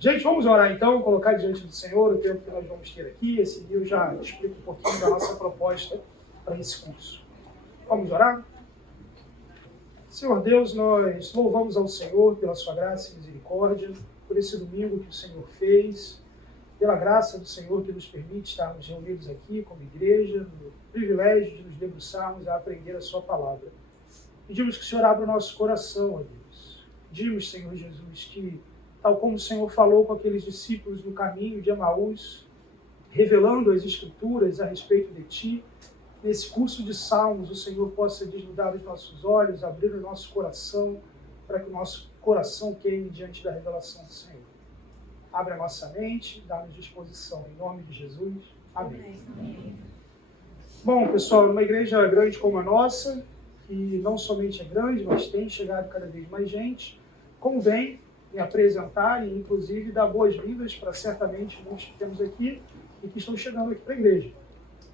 Gente, vamos orar então, colocar diante do Senhor o tempo que nós vamos ter aqui. Esse dia eu já explico um pouquinho da nossa proposta para esse curso. Vamos orar? Senhor Deus, nós louvamos ao Senhor pela sua graça e misericórdia, por esse domingo que o Senhor fez, pela graça do Senhor que nos permite estarmos reunidos aqui como igreja, no privilégio de nos debruçarmos a aprender a sua palavra. Pedimos que o Senhor abra o nosso coração, ó Deus. Pedimos, Senhor Jesus, que, tal como o Senhor falou com aqueles discípulos no caminho de Emaús, revelando as Escrituras a respeito de Ti, nesse curso de Salmos, o Senhor possa desnudar os nossos olhos, abrir o nosso coração, para que o nosso coração queime diante da revelação do Senhor. Abre a nossa mente, dá-nos disposição. Em nome de Jesus. Amém. Amém. Bom, pessoal, numa igreja grande como a nossa, que não somente é grande, mas tem chegado cada vez mais gente, convém me apresentar e, inclusive, dar boas-vindas para certamente muitos que temos aqui e que estão chegando aqui para a igreja.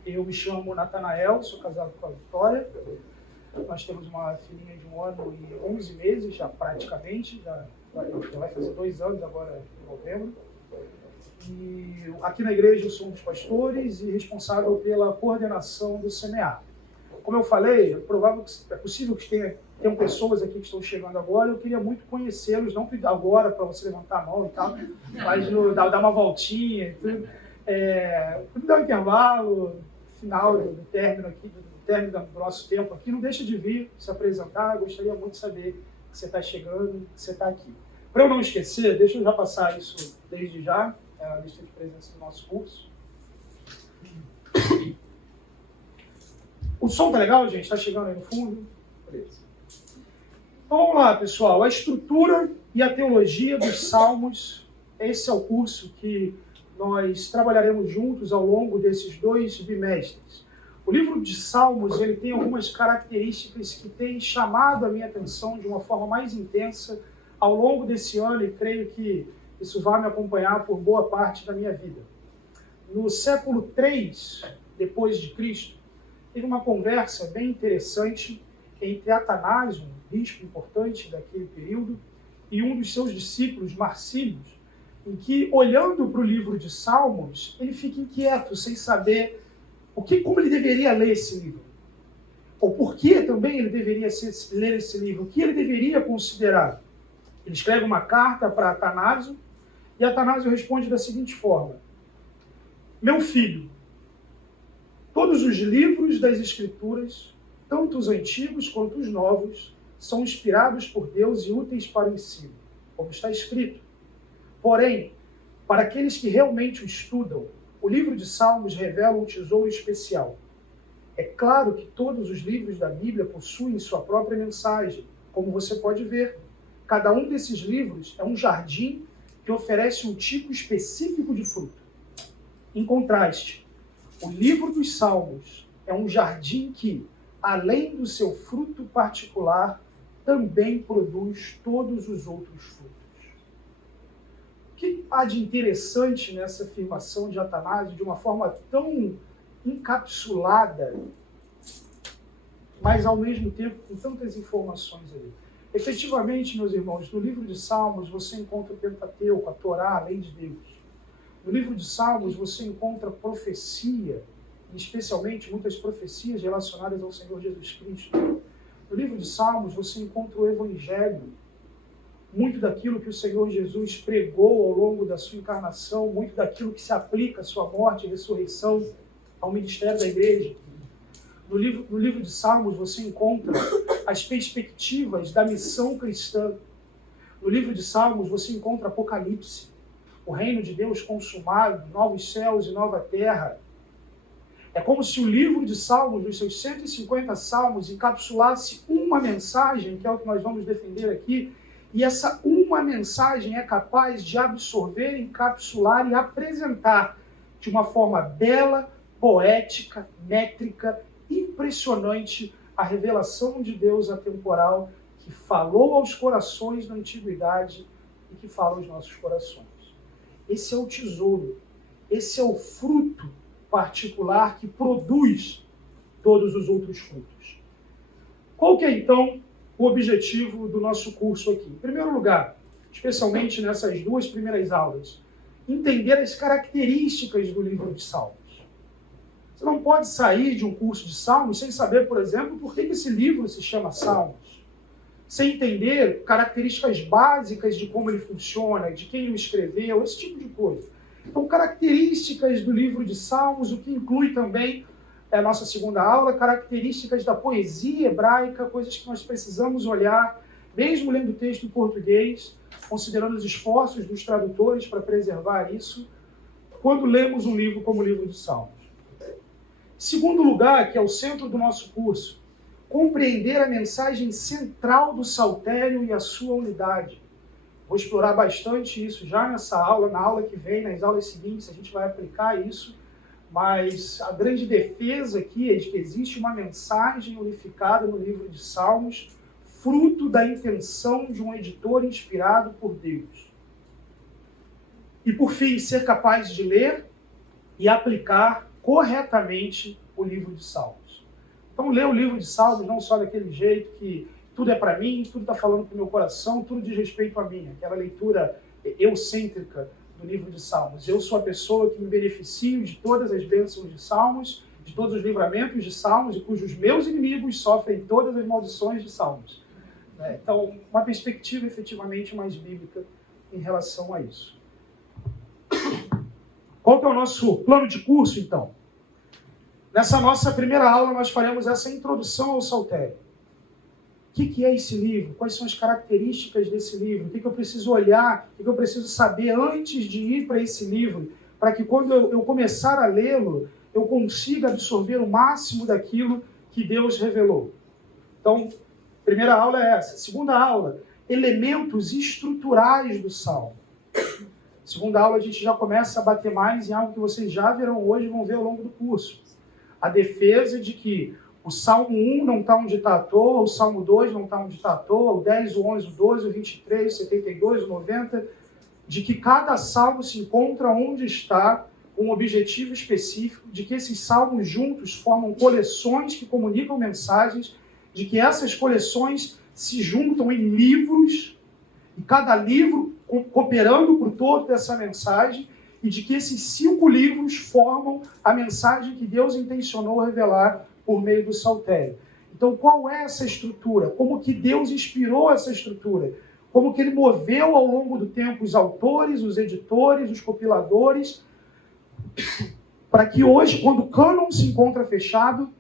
Eu me chamo Natanael, sou casado com a Vitória. Nós temos uma filhinha de 1 ano e 11 meses, já praticamente, já vai fazer 2 anos agora em novembro. E aqui na igreja eu sou um dos pastores e responsável pela coordenação do CMA. Como eu falei, é possível que tenham pessoas aqui que estão chegando agora, eu queria muito conhecê-los, não agora para você levantar a mão e tal, mas dar uma voltinha e tudo. Dar um intervalo, final do término aqui, do término do nosso tempo aqui, não deixa de vir se apresentar. Gostaria muito de saber que você está chegando, que você está aqui. Para eu não esquecer, deixa eu já passar isso desde já, a lista de presença do nosso curso. O som tá legal, gente? Está chegando aí no fundo? Beleza. Então vamos lá, pessoal. A estrutura e a teologia dos Salmos, esse é o curso que nós trabalharemos juntos ao longo desses 2 bimestres. O livro de Salmos ele tem algumas características que têm chamado a minha atenção de uma forma mais intensa ao longo desse ano e creio que isso vai me acompanhar por boa parte da minha vida. No século III depois de Cristo, teve uma conversa bem interessante entre Atanásio, um bispo importante daquele período, e um dos seus discípulos, Marcílios, em que, olhando para o livro de Salmos, ele fica inquieto, sem saber como ele deveria ler esse livro. Ou por que também ele deveria ler esse livro, o que ele deveria considerar. Ele escreve uma carta para Atanásio, e Atanásio responde da seguinte forma: Meu filho, todos os livros das Escrituras, tanto os antigos quanto os novos, são inspirados por Deus e úteis para o ensino, como está escrito. Porém, para aqueles que realmente o estudam, o livro de Salmos revela um tesouro especial. É claro que todos os livros da Bíblia possuem sua própria mensagem. Como você pode ver, cada um desses livros é um jardim que oferece um tipo específico de fruto. Em contraste, o livro dos Salmos é um jardim que, além do seu fruto particular, também produz todos os outros frutos. O que há de interessante nessa afirmação de Atanásio, de uma forma tão encapsulada, mas ao mesmo tempo com tantas informações ali? Efetivamente, meus irmãos, no livro de Salmos você encontra o Pentateuco, a Torá, a lei de Deus. No livro de Salmos você encontra profecia, especialmente muitas profecias relacionadas ao Senhor Jesus Cristo. No livro de Salmos você encontra o Evangelho, muito daquilo que o Senhor Jesus pregou ao longo da sua encarnação, muito daquilo que se aplica à sua morte e ressurreição, ao ministério da igreja. No livro de Salmos você encontra as perspectivas da missão cristã. No livro de Salmos você encontra Apocalipse, o reino de Deus consumado, novos céus e nova terra. É como se o livro de Salmos, nos seus 150 salmos, encapsulasse uma mensagem, que é o que nós vamos defender aqui, e essa uma mensagem é capaz de absorver, encapsular e apresentar de uma forma bela, poética, métrica, impressionante a revelação de Deus atemporal que falou aos corações na antiguidade e que fala aos nossos corações. Esse é o tesouro, esse é o fruto particular que produz todos os outros frutos. Qual que é, então, o objetivo do nosso curso aqui? Em primeiro lugar, especialmente nessas 2 primeiras aulas, entender as características do livro de Salmos. Você não pode sair de um curso de Salmos sem saber, por exemplo, por que esse livro se chama Salmos. Sem entender características básicas de como ele funciona, de quem o escreveu, esse tipo de coisa. Então, características do livro de Salmos, o que inclui também a nossa segunda aula, características da poesia hebraica, coisas que nós precisamos olhar, mesmo lendo o texto em português, considerando os esforços dos tradutores para preservar isso, quando lemos um livro como o livro de Salmos. Segundo lugar, que é o centro do nosso curso, compreender a mensagem central do saltério e a sua unidade. Vou explorar bastante isso já nessa aula, na aula que vem, nas aulas seguintes, a gente vai aplicar isso, mas a grande defesa aqui é de que existe uma mensagem unificada no livro de Salmos, fruto da intenção de um editor inspirado por Deus. E por fim, ser capaz de ler e aplicar corretamente o livro de Salmos. Então, ler o livro de Salmos não só daquele jeito que tudo é para mim, tudo está falando para o meu coração, tudo diz respeito a mim. Aquela leitura eucêntrica do livro de Salmos. Eu sou a pessoa que me beneficio de todas as bênçãos de Salmos, de todos os livramentos de Salmos, e cujos meus inimigos sofrem todas as maldições de Salmos. Então, uma perspectiva efetivamente mais bíblica em relação a isso. Qual que é o nosso plano de curso, então? Nessa nossa primeira aula, nós faremos essa introdução ao saltério. O que é esse livro? Quais são as características desse livro? O que eu preciso olhar? O que eu preciso saber antes de ir para esse livro? Para que quando eu começar a lê-lo, eu consiga absorver o máximo daquilo que Deus revelou. Então, primeira aula é essa. Segunda aula, elementos estruturais do Salmo. Segunda aula, a gente já começa a bater mais em algo que vocês já verão hoje e vão ver ao longo do curso. A defesa de que o Salmo 1 não está onde está à toa, o Salmo 2 não está onde está à toa, o 10, o 11, o 12, o 23, o 72, o 90, de que cada salmo se encontra onde está, com um objetivo específico, de que esses salmos juntos formam coleções que comunicam mensagens, de que essas coleções se juntam em livros, e cada livro cooperando para o todo dessa mensagem, e de que esses 5 livros formam a mensagem que Deus intencionou revelar por meio do saltério. Então, qual é essa estrutura? Como que Deus inspirou essa estrutura? Como que ele moveu ao longo do tempo os autores, os editores, os compiladores, para que hoje, quando o cânon se encontra fechado,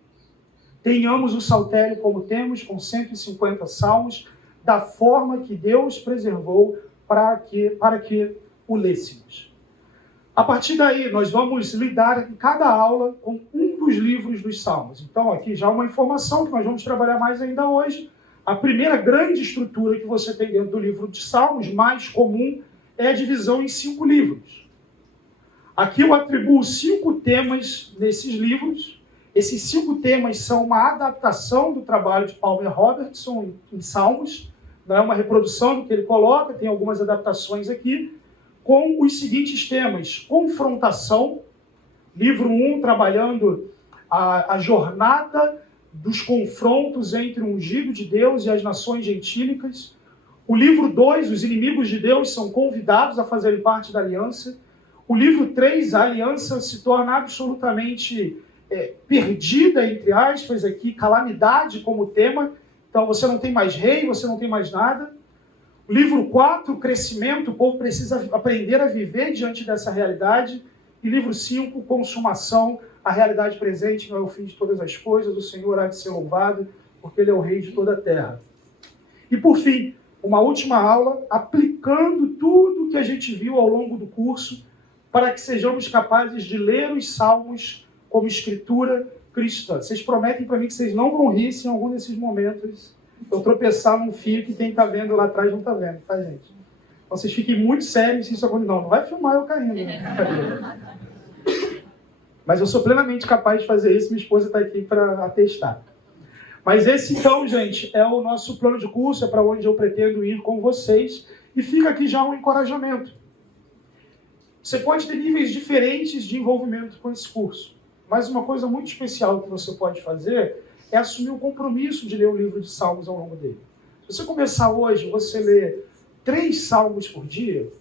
tenhamos o saltério como temos, com 150 salmos, da forma que Deus preservou para que o lêssemos. A partir daí, nós vamos lidar em cada aula com um dos livros dos Salmos. Então, aqui já uma informação que nós vamos trabalhar mais ainda hoje. A primeira grande estrutura que você tem dentro do livro de Salmos, mais comum, é a divisão em 5 livros. Aqui eu atribuo 5 temas nesses livros. Esses 5 temas são uma adaptação do trabalho de Palmer Robertson em Salmos. Não é uma reprodução do que ele coloca, tem algumas adaptações aqui, com os seguintes temas: confrontação, livro 1 trabalhando a jornada dos confrontos entre o ungido de Deus e as nações gentílicas. O livro 2, os inimigos de Deus são convidados a fazerem parte da aliança. O livro 3, a aliança se torna absolutamente perdida, entre aspas, aqui, calamidade como tema. Então você não tem mais rei, você não tem mais nada. O livro 4, crescimento, o povo precisa aprender a viver diante dessa realidade. E livro 5, consumação, a realidade presente não é o fim de todas as coisas, o Senhor há de ser louvado, porque Ele é o Rei de toda a terra. E por fim, uma última aula, aplicando tudo que a gente viu ao longo do curso, para que sejamos capazes de ler os Salmos como escritura cristã. Vocês prometem para mim que vocês não vão rir se em algum desses momentos eu tropeçar num fio que quem está vendo lá atrás não está vendo, tá, gente? Então vocês fiquem muito sérios se isso acontecer. Não vai filmar eu caindo, né? Mas eu sou plenamente capaz de fazer isso, minha esposa está aqui para atestar. Mas esse, então, gente, é o nosso plano de curso, é para onde eu pretendo ir com vocês. E fica aqui já um encorajamento. Você pode ter níveis diferentes de envolvimento com esse curso. Mas uma coisa muito especial que você pode fazer é assumir o compromisso de ler o livro de Salmos ao longo dele. Se você começar hoje, você lê 3 salmos por dia,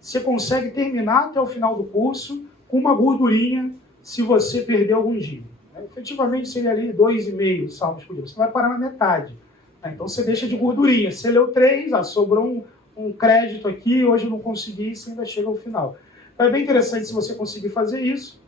você consegue terminar até o final do curso com uma gordurinha se você perder algum dia. Efetivamente seria ali 2,5 salmos por dia. Você vai parar na metade. Então você deixa de gordurinha. Você leu 3, sobrou um crédito aqui, hoje eu não consegui, você ainda chega ao final. Então é bem interessante se você conseguir fazer isso,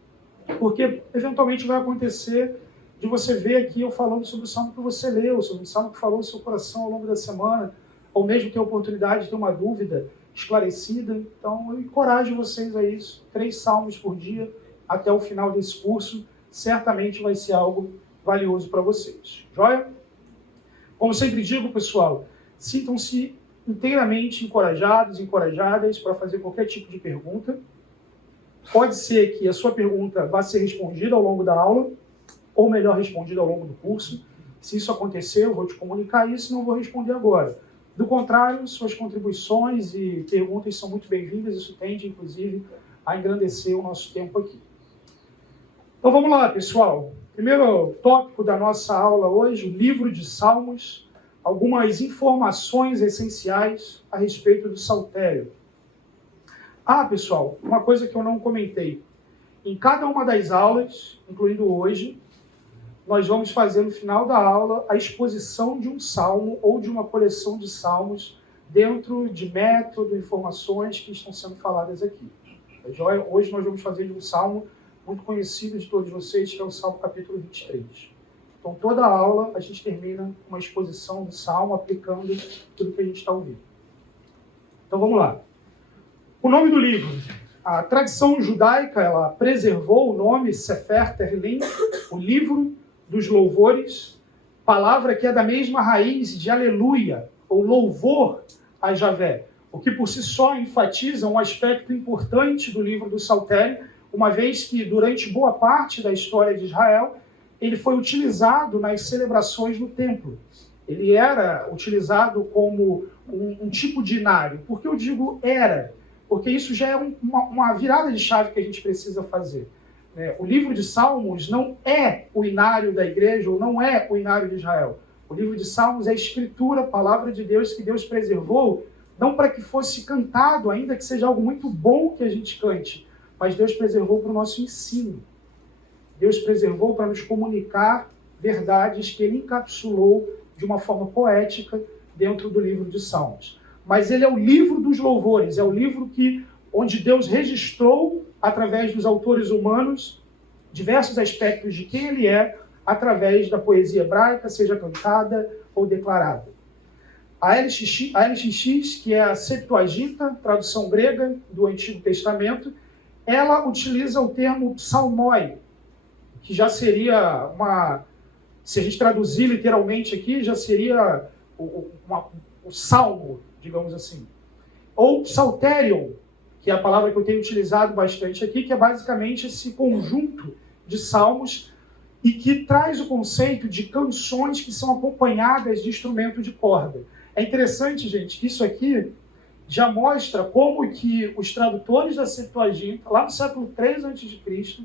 porque eventualmente vai acontecer de você ver aqui eu falando sobre o salmo que você leu, sobre o salmo que falou no seu coração ao longo da semana, ou mesmo ter a oportunidade de ter uma dúvida esclarecida. Então eu encorajo vocês a isso, 3 salmos por dia até o final desse curso, certamente vai ser algo valioso para vocês. Joia? Como sempre digo, pessoal, sintam-se inteiramente encorajados, encorajadas para fazer qualquer tipo de pergunta. Pode ser que a sua pergunta vá ser respondida ao longo da aula, ou melhor, respondida ao longo do curso. Se isso acontecer, eu vou te comunicar isso, não vou responder agora. Do contrário, suas contribuições e perguntas são muito bem-vindas, isso tende, inclusive, a engrandecer o nosso tempo aqui. Então vamos lá, pessoal. Primeiro tópico da nossa aula hoje, o livro de Salmos, algumas informações essenciais a respeito do saltério. Pessoal, uma coisa que eu não comentei. Em cada uma das aulas, incluindo hoje, nós vamos fazer no final da aula a exposição de um salmo ou de uma coleção de salmos dentro de método, informações que estão sendo faladas aqui. Hoje nós vamos fazer de um salmo muito conhecido de todos vocês, que é o Salmo capítulo 23. Então, toda a aula a gente termina com uma exposição do salmo, aplicando tudo que a gente está ouvindo. Então, vamos lá. O nome do livro. A tradição judaica, ela preservou o nome Sefer Tehillim, o livro dos louvores, palavra que é da mesma raiz de aleluia, ou louvor a Javé, o que por si só enfatiza um aspecto importante do livro do Saltério, uma vez que durante boa parte da história de Israel, ele foi utilizado nas celebrações no templo. Ele era utilizado como um tipo de inário. Por que eu digo era? Porque isso já é uma virada de chave que a gente precisa fazer. O livro de Salmos não é o inário da igreja, ou não é o inário de Israel. O livro de Salmos é a escritura, a palavra de Deus, que Deus preservou, não para que fosse cantado, ainda que seja algo muito bom que a gente cante, mas Deus preservou para o nosso ensino. Deus preservou para nos comunicar verdades que Ele encapsulou de uma forma poética dentro do livro de Salmos. Mas ele é o livro dos louvores, é o livro onde Deus registrou, através dos autores humanos, diversos aspectos de quem Ele é, através da poesia hebraica, seja cantada ou declarada. A LXX, que é a Septuaginta, tradução grega do Antigo Testamento, ela utiliza o termo psalmoi, que já seria se a gente traduzir literalmente aqui, já seria o salmo, digamos assim. Ou psalterion, que é a palavra que eu tenho utilizado bastante aqui, que é basicamente esse conjunto de salmos e que traz o conceito de canções que são acompanhadas de instrumento de corda. É interessante, gente, que isso aqui já mostra como que os tradutores da Septuaginta, lá no século III a.C.,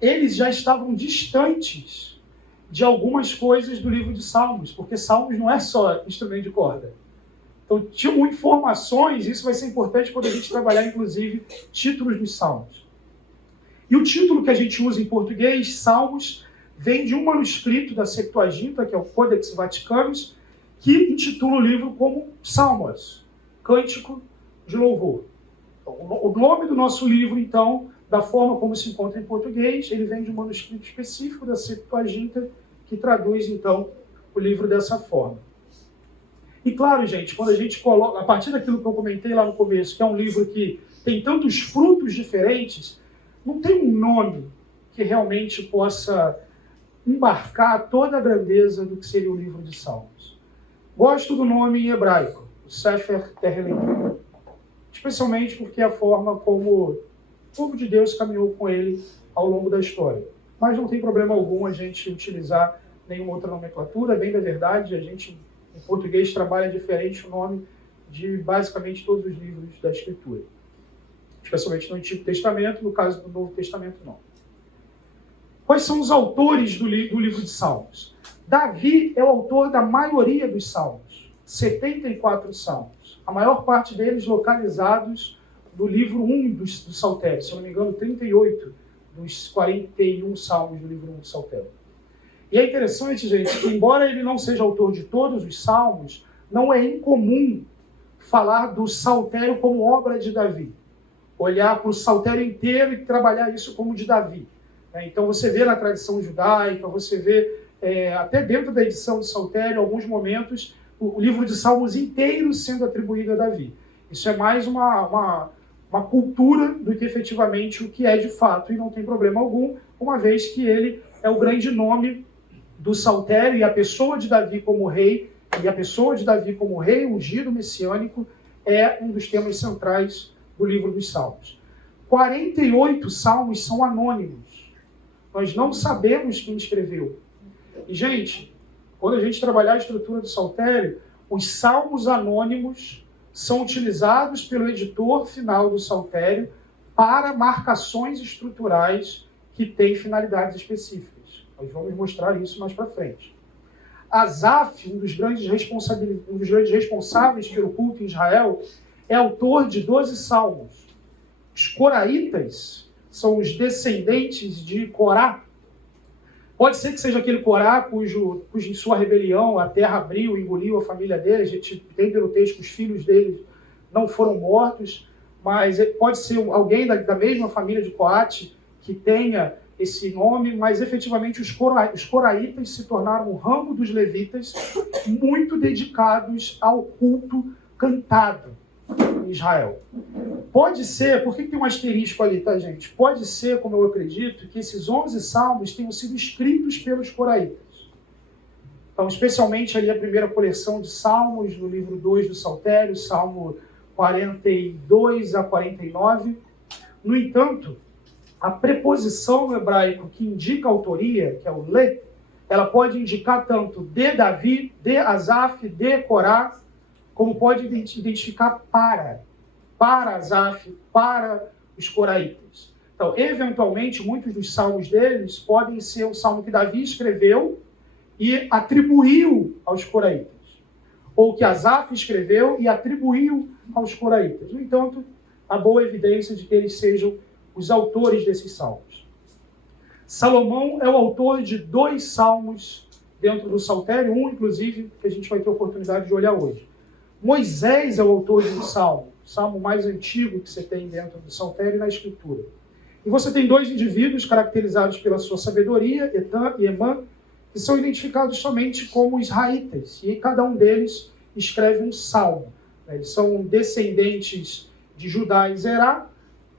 eles já estavam distantes de algumas coisas do livro de Salmos, porque Salmos não é só instrumento de corda. Então, tinham informações, isso vai ser importante quando a gente trabalhar, inclusive, títulos dos Salmos. E o título que a gente usa em português, Salmos, vem de um manuscrito da Septuaginta, que é o Codex Vaticanus, que intitula o livro como Salmos, Cântico de Louvor. Então, o nome do nosso livro, então, da forma como se encontra em português, ele vem de um manuscrito específico da Septuaginta, que traduz, então, o livro dessa forma. E claro, gente, quando a gente coloca, a partir daquilo que eu comentei lá no começo, que é um livro que tem tantos frutos diferentes, não tem um nome que realmente possa embarcar toda a grandeza do que seria o livro de Salmos. Gosto do nome em hebraico, o Sefer Tehillim, especialmente porque é a forma como o povo de Deus caminhou com ele ao longo da história. Mas não tem problema algum a gente utilizar nenhuma outra nomenclatura, bem da verdade, a gente em português trabalha diferente o nome de basicamente todos os livros da Escritura, especialmente no Antigo Testamento, no caso do Novo Testamento não. Quais são os autores do livro de Salmos? Davi é o autor da maioria dos Salmos. 74 salmos. A maior parte deles localizados no livro 1 do Saltério. Se eu não me engano, 38 dos 41 salmos do livro 1 do Saltério. E é interessante, gente, que embora ele não seja autor de todos os salmos, não é incomum falar do Saltério como obra de Davi. Olhar para o Saltério inteiro e trabalhar isso como de Davi. Então você vê na tradição judaica, você vê até dentro da edição do Saltério, em alguns momentos, o livro de Salmos inteiro sendo atribuído a Davi. Isso é mais uma cultura do que efetivamente o que é de fato, e não tem problema algum, uma vez que ele é o grande nome do Saltério, e a pessoa de Davi como rei, ungido messiânico, é um dos temas centrais do livro dos Salmos. 48 salmos são anônimos. Nós não sabemos quem escreveu. E, gente, quando a gente trabalhar a estrutura do Saltério, os salmos anônimos são utilizados pelo editor final do Saltério para marcações estruturais que têm finalidades específicas. Nós vamos mostrar isso mais para frente. Asaf, um dos grandes responsáveis pelo culto em Israel, é autor de 12 salmos. Os coraitas são os descendentes de Corá. Pode ser que seja aquele Corá cujo em sua rebelião a terra abriu, engoliu a família dele. A gente tem pelo texto que os filhos dele não foram mortos, mas pode ser alguém da mesma família de Coate que tenha esse nome, mas efetivamente os coraitas se tornaram um ramo dos levitas muito dedicados ao culto cantado em Israel. Pode ser, por que tem um asterisco ali, tá, gente? Pode ser, como eu acredito, que esses 11 salmos tenham sido escritos pelos coraitas. Então, especialmente ali a primeira coleção de salmos, no livro 2 do Saltério, Salmo 42 a 49. No entanto, a preposição no hebraico que indica a autoria, que é o le, ela pode indicar tanto de Davi, de Asaf, de Corá, como pode identificar para Asaf, para os coraitas. Então, eventualmente, muitos dos salmos deles podem ser um salmo que Davi escreveu e atribuiu aos coraitas, ou que Asaf escreveu e atribuiu aos coraitas. No entanto, há boa evidência de que eles sejam os autores desses salmos. Salomão é o autor de 2 salmos dentro do Saltério, um, inclusive, que a gente vai ter oportunidade de olhar hoje. Moisés é o autor de um salmo, o salmo mais antigo que você tem dentro do Saltério e na Escritura. E você tem 2 indivíduos caracterizados pela sua sabedoria, Etã e Emã, que são identificados somente como israelitas, e cada um deles escreve um salmo. Eles são descendentes de Judá e Zerá,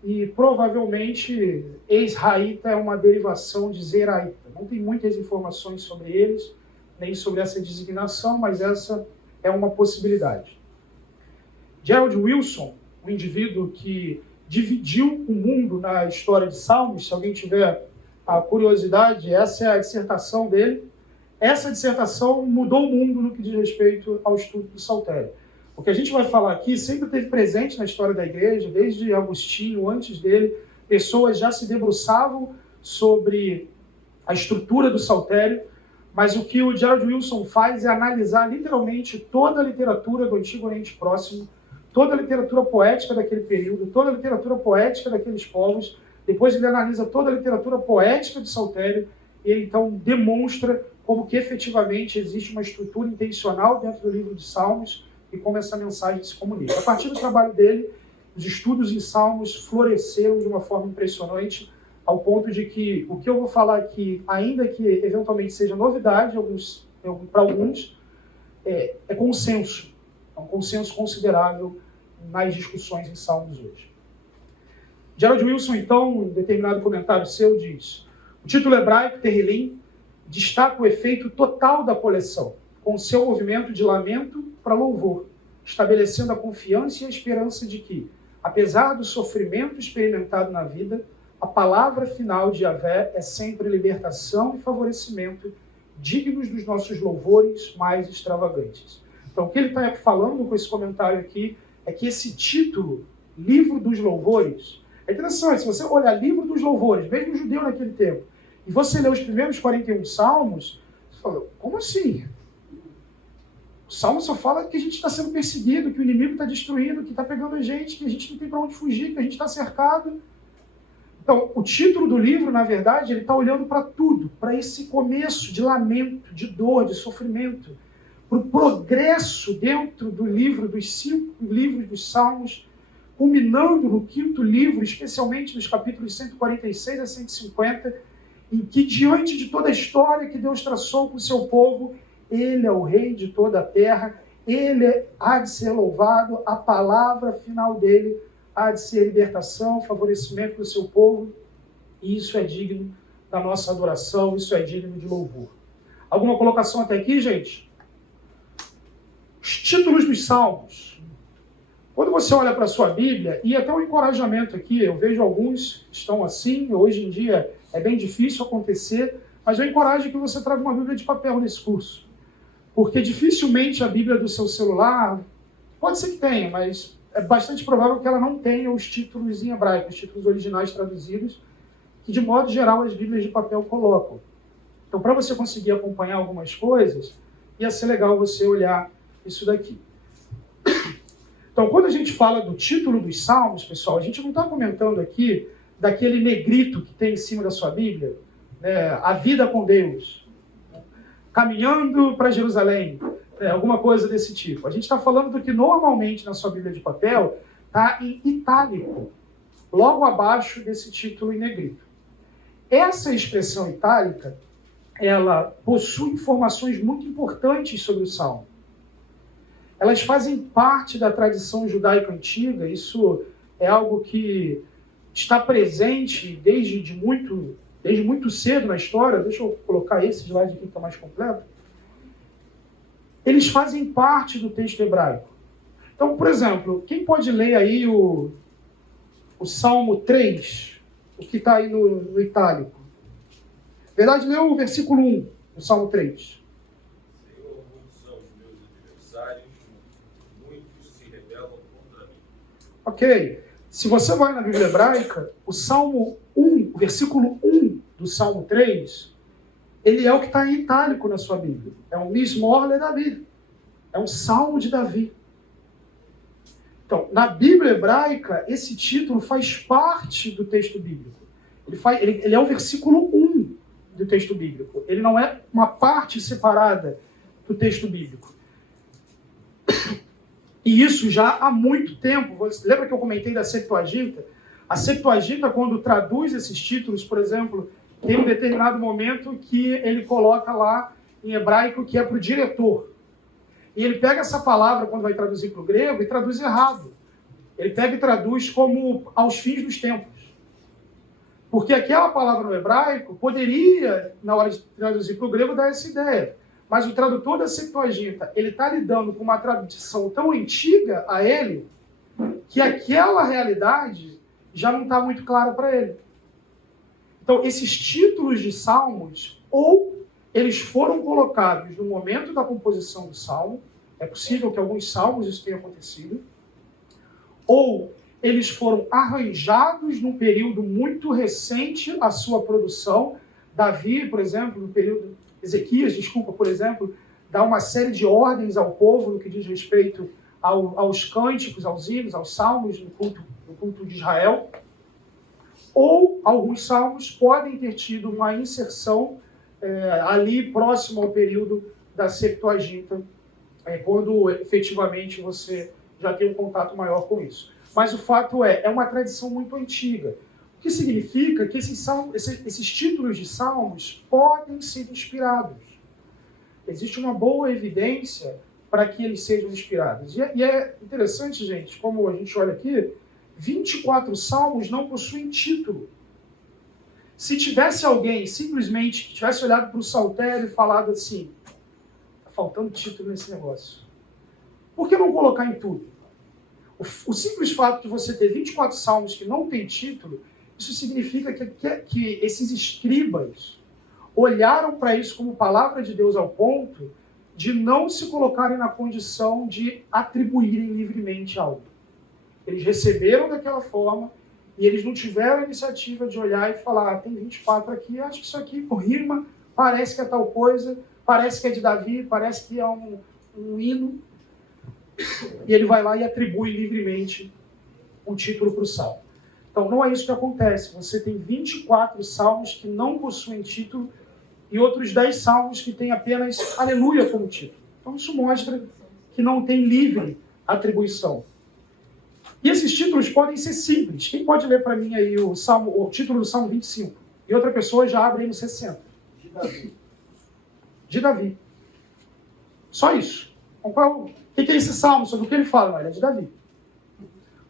e provavelmente Esraíta é uma derivação de Zeraíta. Não tem muitas informações sobre eles, nem sobre essa designação, mas essa é uma possibilidade. Gerald Wilson, um indivíduo que dividiu o mundo na história de Salmos, se alguém tiver a curiosidade, essa é a dissertação dele. Essa dissertação mudou o mundo no que diz respeito ao estudo do Saltério. O que a gente vai falar aqui sempre teve presente na história da igreja, desde Agostinho, antes dele, pessoas já se debruçavam sobre a estrutura do Saltério, mas o que o Gerald Wilson faz é analisar literalmente toda a literatura do Antigo Oriente Próximo, toda a literatura poética daquele período, toda a literatura poética daqueles povos. Depois ele analisa toda a literatura poética do Saltério e ele então demonstra como que efetivamente existe uma estrutura intencional dentro do livro de Salmos e como essa mensagem se comunica. A partir do trabalho dele, os estudos em Salmos floresceram de uma forma impressionante, ao ponto de que o que eu vou falar aqui, ainda que eventualmente seja novidade para alguns, é consenso. É um consenso considerável nas discussões em Salmos hoje. Gerald Wilson, então, em determinado comentário seu, diz: o título hebraico, Terrilim, destaca o efeito total da coleção, com seu movimento de lamento para louvor, estabelecendo a confiança e a esperança de que, apesar do sofrimento experimentado na vida, a palavra final de Yahvé é sempre libertação e favorecimento, dignos dos nossos louvores mais extravagantes. Então, o que ele está falando com esse comentário aqui é que esse título, Livro dos Louvores, é interessante. Se você olhar Livro dos Louvores, mesmo judeu naquele tempo, e você ler os primeiros 41 salmos, você fala, como assim? O Salmo só fala que a gente está sendo perseguido, que o inimigo está destruindo, que está pegando a gente, que a gente não tem para onde fugir, que a gente está cercado. Então, o título do livro, na verdade, ele está olhando para tudo, para esse começo de lamento, de dor, de sofrimento, para o progresso dentro do livro, dos 5 livros dos Salmos, culminando no 5º livro, especialmente nos capítulos 146 a 150, em que, diante de toda a história que Deus traçou com o seu povo, ele é o rei de toda a terra, ele há de ser louvado, a palavra final dele há de ser libertação, favorecimento do seu povo, e isso é digno da nossa adoração, isso é digno de louvor. Alguma colocação até aqui, gente? Os títulos dos Salmos. Quando você olha para a sua Bíblia, e até um encorajamento aqui, eu vejo alguns que estão assim, hoje em dia é bem difícil acontecer, mas eu encorajo que você traga uma Bíblia de papel nesse curso. Porque dificilmente a Bíblia do seu celular, pode ser que tenha, mas é bastante provável que ela não tenha os títulos em hebraico, os títulos originais traduzidos, que de modo geral as Bíblias de papel colocam. Então, para você conseguir acompanhar algumas coisas, ia ser legal você olhar isso daqui. Então, quando a gente fala do título dos Salmos, pessoal, a gente não está comentando aqui daquele negrito que tem em cima da sua Bíblia, né, a vida com Deus, caminhando para Jerusalém, alguma coisa desse tipo. A gente está falando do que normalmente na sua Bíblia de papel está em itálico, logo abaixo desse título em negrito. Essa expressão itálica, ela possui informações muito importantes sobre o Salmo. Elas fazem parte da tradição judaica antiga, isso é algo que está presente desde muito cedo na história. Deixa eu colocar esse slide aqui que está mais completo. Eles fazem parte do texto hebraico. Então, por exemplo, quem pode ler aí o Salmo 3, o que está aí no itálico? Na verdade, lê o versículo 1 do Salmo 3. Senhor, muitos são os meus adversários, muitos se rebelam contra mim. Ok. Se você vai na Bíblia hebraica, o Salmo 1, o versículo 1 do Salmo 3, ele é o que está em itálico na sua Bíblia. É um Mismor le Davi. É um Salmo de Davi. Então, na Bíblia hebraica, esse título faz parte do texto bíblico. Ele é o versículo 1 do texto bíblico. Ele não é uma parte separada do texto bíblico. E isso já há muito tempo. Você lembra que eu comentei da Septuaginta? A Septuaginta, quando traduz esses títulos, por exemplo, tem um determinado momento que ele coloca lá em hebraico que é para o diretor. E ele pega essa palavra, quando vai traduzir para o grego, e traduz errado. Ele pega e traduz como aos fins dos tempos. Porque aquela palavra no hebraico poderia, na hora de traduzir para o grego, dar essa ideia. Mas o tradutor da Septuaginta, ele está lidando com uma tradição tão antiga a ele, que aquela realidade já não está muito clara para ele. Então, esses títulos de salmos, ou eles foram colocados no momento da composição do salmo, é possível que alguns salmos isso tenha acontecido, ou eles foram arranjados num período muito recente à sua produção. Davi, por exemplo, no período... Ezequias, por exemplo, dá uma série de ordens ao povo no que diz respeito aos cânticos, aos hinos, aos salmos no culto de Israel. Ou alguns salmos podem ter tido uma inserção ali próximo ao período da Septuaginta, quando efetivamente você já tem um contato maior com isso. Mas o fato é uma tradição muito antiga. O que significa que esses títulos de salmos podem ser inspirados. Existe uma boa evidência para que eles sejam inspirados. E é interessante, gente, como a gente olha aqui, 24 salmos não possuem título. Se tivesse alguém simplesmente que tivesse olhado para o saltério e falado assim, está faltando título nesse negócio, por que não colocar em tudo? O simples fato de você ter 24 salmos que não tem título, isso significa que esses escribas olharam para isso como palavra de Deus ao ponto de não se colocarem na condição de atribuírem livremente algo. Eles receberam daquela forma e eles não tiveram a iniciativa de olhar e falar, tem 24 aqui, acho que isso aqui rima, parece que é tal coisa, parece que é de Davi, parece que é um hino, e ele vai lá e atribui livremente um título para o salmo. Então, não é isso que acontece. Você tem 24 salmos que não possuem título e outros 10 salmos que têm apenas aleluia como título. Então, isso mostra que não tem livre atribuição. E esses títulos podem ser simples. Quem pode ler para mim aí o título do Salmo 25? E outra pessoa já abre aí no 60. De Davi. De Davi. Só isso. Então, o que é esse salmo? Sobre o que ele fala? Ele é de Davi.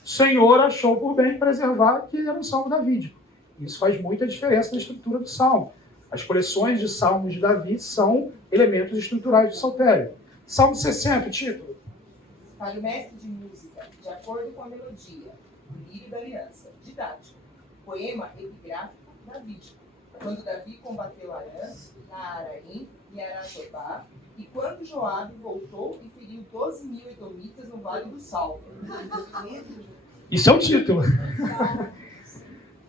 O Senhor achou por bem preservar que ele era um salmo davídico. Isso faz muita diferença na estrutura do salmo. As coleções de salmos de Davi são elementos estruturais do saltério. Salmo 60, título. Para o mestre de música, de acordo com a melodia, o lírio da aliança, didático, poema epigráfico davídico. Quando Davi combateu Arã, Naaraim e Arajobá, e quando Joabe voltou e feriu 12.000 edomitas no Vale do Salmo. Isso é um título.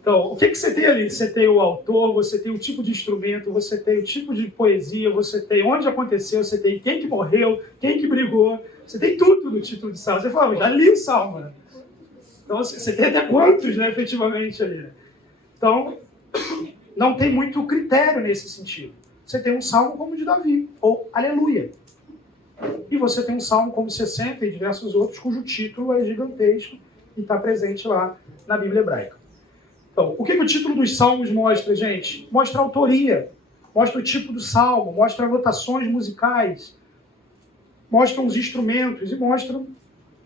Então, o que você tem ali? Você tem o autor, você tem o tipo de instrumento, você tem o tipo de poesia, você tem onde aconteceu, você tem quem que morreu, quem que brigou, você tem tudo no título de salmo. Você fala, já li o salmo, né? Então, você tem até quantos, né, efetivamente, ali. Então, não tem muito critério nesse sentido. Você tem um salmo como o de Davi, ou Aleluia. E você tem um salmo como 60 e diversos outros, cujo título é gigantesco e está presente lá na Bíblia hebraica. Então, o que o título dos salmos mostra, gente? Mostra a autoria, mostra o tipo do salmo, mostra anotações musicais, mostra os instrumentos e mostra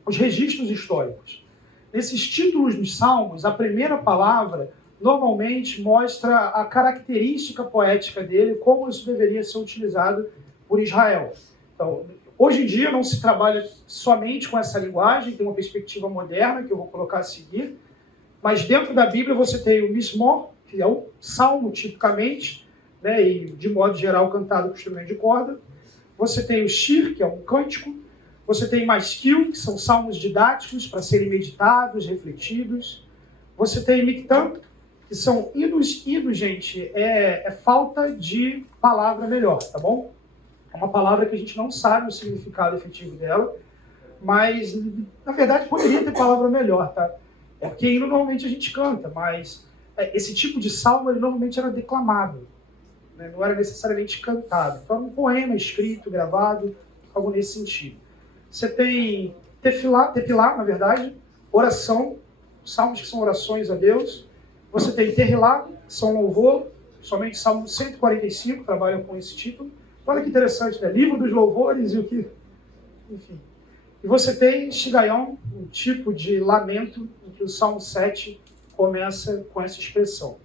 os registros históricos. Nesses títulos dos salmos, a primeira palavra normalmente mostra a característica poética dele, como isso deveria ser utilizado por Israel. Então, hoje em dia não se trabalha somente com essa linguagem, tem uma perspectiva moderna que eu vou colocar a seguir, mas dentro da Bíblia você tem o Mismor, que é o salmo tipicamente, né, e de modo geral cantado com instrumento de corda. Você tem o Shir, que é um cântico. Você tem Maskil, que são salmos didáticos para serem meditados, refletidos. Você tem Miktam, que são hinos. Hinos, gente, é falta de palavra melhor, tá bom? É uma palavra que a gente não sabe o significado efetivo dela, mas, na verdade, poderia ter palavra melhor, tá? É porque hino normalmente a gente canta, mas esse tipo de salmo ele normalmente era declamado, né? Não era necessariamente cantado. Então, um poema escrito, gravado, algo nesse sentido. Você tem tefilá, na verdade, oração, salmos que são orações a Deus. Você tem Terrilá, que são louvor, somente Salmo 145 trabalham com esse título. Olha que interessante, né? Livro dos louvores e o que... Enfim. E você tem Shigaion, um tipo de lamento, em que o Salmo 7 começa com essa expressão.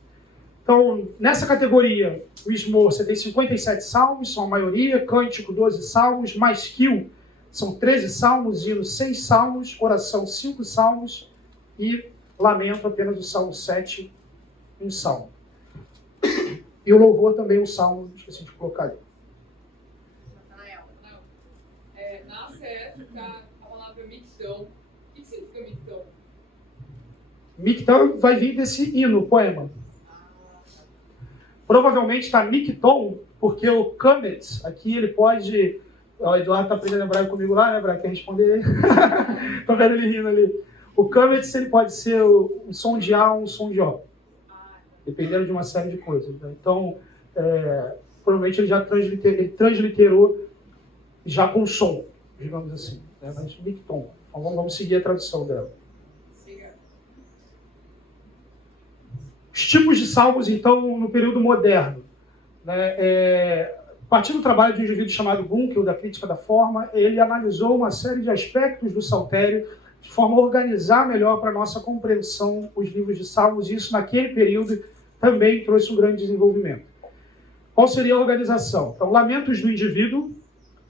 Então, nessa categoria, o Esmor, você tem 57 salmos, são a maioria, cântico, 12 salmos, Maskil, são 13 salmos, hino, 6 salmos, oração, 5 salmos, e lamento apenas o Salmo 7, um salmo. E o louvor também um salmo, esqueci de colocar ali. Na CS está a palavra mictão. O que significa mictão? Mictão vai vir desse hino, poema. Provavelmente está Micton, porque o Kamet, aqui ele pode... O Eduardo está aprendendo a lembrar comigo lá, né, Bra? Quer responder aí? Estou vendo ele rindo ali. O Kamet ele pode ser um som de A ou um som de O, dependendo de uma série de coisas. Né? Então, provavelmente ele já transliterou já com som, digamos assim. Né? Mas Micton. Então, vamos seguir a tradução dela. Os tipos de salmos, então, no período moderno. Né? A partir do trabalho de um indivíduo chamado Gunkel, da Crítica da Forma, ele analisou uma série de aspectos do saltério de forma a organizar melhor para a nossa compreensão os livros de salmos, e isso naquele período também trouxe um grande desenvolvimento. Qual seria a organização? Então, lamentos do indivíduo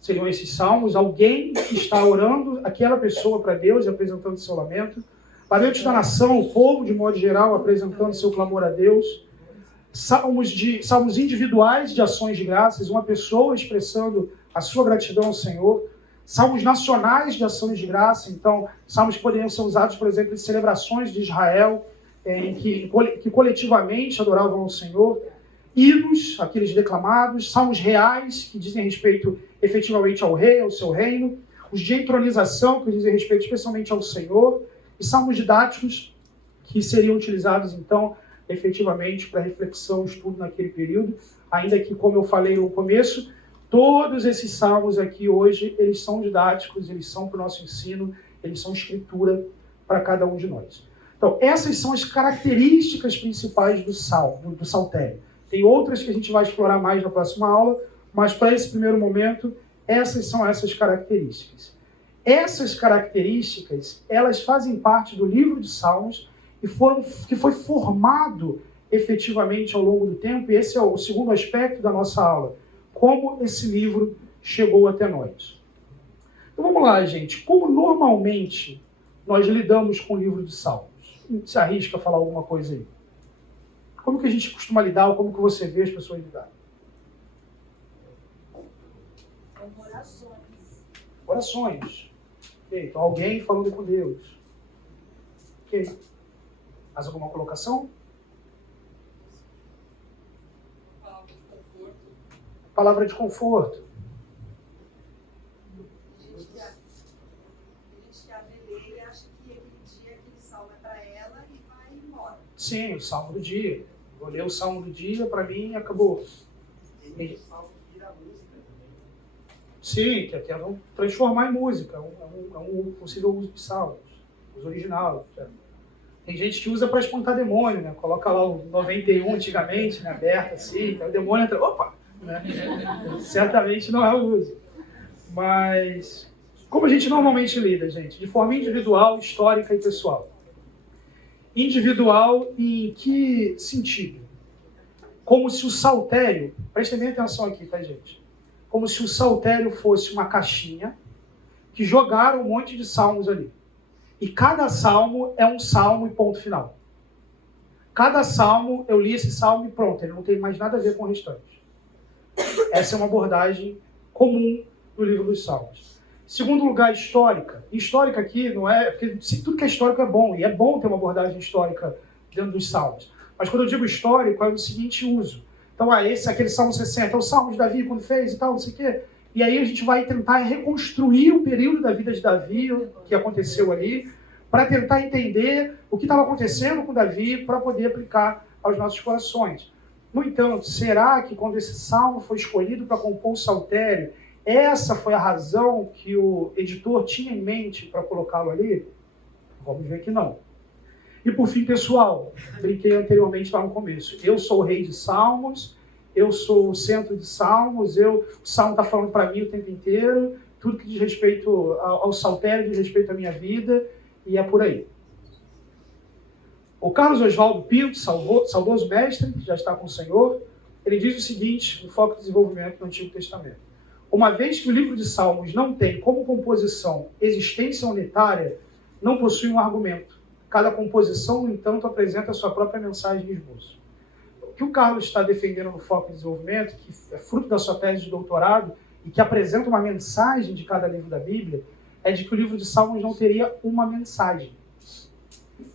seriam esses salmos, alguém que está orando, aquela pessoa para Deus e apresentando seu lamento. Lamentos da nação, o povo, de modo geral, apresentando seu clamor a Deus. Salmos individuais de ações de graças, uma pessoa expressando a sua gratidão ao Senhor. Salmos nacionais de ações de graça, então, salmos que poderiam ser usados, por exemplo, em celebrações de Israel, em que coletivamente adoravam ao Senhor. Hinos, aqueles declamados, salmos reais, que dizem respeito efetivamente ao rei, ao seu reino, os de entronização, que dizem respeito especialmente ao Senhor, e salmos didáticos, que seriam utilizados, então, efetivamente, para reflexão, estudo naquele período, ainda que, como eu falei no começo, todos esses salmos aqui hoje, eles são didáticos, eles são para o nosso ensino, eles são escritura para cada um de nós. Então, essas são as características principais do salmo, do saltério. Tem outras que a gente vai explorar mais na próxima aula, mas para esse primeiro momento, essas são essas características. Essas características, elas fazem parte do livro de Salmos que foi formado efetivamente ao longo do tempo, e esse é o segundo aspecto da nossa aula, como esse livro chegou até nós. Então vamos lá, gente. Como normalmente nós lidamos com o livro de Salmos? Se arrisca a falar alguma coisa aí. Como que a gente costuma lidar, ou como que você vê as pessoas lidarem? Orações. Orações. Ok, então alguém falando com Deus. Ok. Mais alguma colocação? Palavra de conforto. Palavra de conforto. A gente que abre ler e acha que aquele dia, aquele salmo é para ela e vai embora. Sim, o salmo do dia. Vou ler o salmo do dia, para mim, acabou. Tem salmo que vira música também. Sim, que é transformar em música. É um possível uso de salmos. Os originais. Tem gente que usa para espantar demônio, né? Coloca lá o 91 antigamente, né? Aberto assim, então o demônio entra, opa! Né? Certamente não é o uso. Mas, como a gente normalmente lida, gente? De forma individual, histórica e pessoal. Individual em que sentido? Como se o saltério, prestem bem atenção aqui, tá, gente? Como se o saltério fosse uma caixinha que jogaram um monte de salmos ali. E cada salmo é um salmo e ponto final. Cada salmo, eu li esse salmo e pronto, ele não tem mais nada a ver com o restante. Essa é uma abordagem comum no livro dos Salmos. Segundo lugar, histórica. Histórica aqui não é... Porque tudo que é histórico é bom, e é bom ter uma abordagem histórica dentro dos Salmos. Mas quando eu digo histórico, é o seguinte uso. Então, aquele Salmo 60, é o Salmo de Davi quando fez e tal, não sei o quê. E aí a gente vai tentar reconstruir o período da vida de Davi, o que aconteceu ali, para tentar entender o que estava acontecendo com Davi, para poder aplicar aos nossos corações. No entanto, será que quando esse salmo foi escolhido para compor o saltério, essa foi a razão que o editor tinha em mente para colocá-lo ali? Vamos ver que não. E por fim, pessoal, brinquei anteriormente lá no começo. Eu sou o rei de salmos, eu sou o centro de salmos, o salmo está falando para mim o tempo inteiro, tudo que diz respeito ao saltério, diz respeito à minha vida, e é por aí. O Carlos Oswaldo Pinto, saudoso mestre, que já está com o Senhor, ele diz o seguinte, no Foco de Desenvolvimento do Antigo Testamento. Uma vez que o livro de Salmos não tem como composição existência unitária, não possui um argumento. Cada composição, no entanto, apresenta a sua própria mensagem e esboço. O que o Carlos está defendendo no Foco de Desenvolvimento, que é fruto da sua tese de doutorado e que apresenta uma mensagem de cada livro da Bíblia, é de que o livro de Salmos não teria uma mensagem.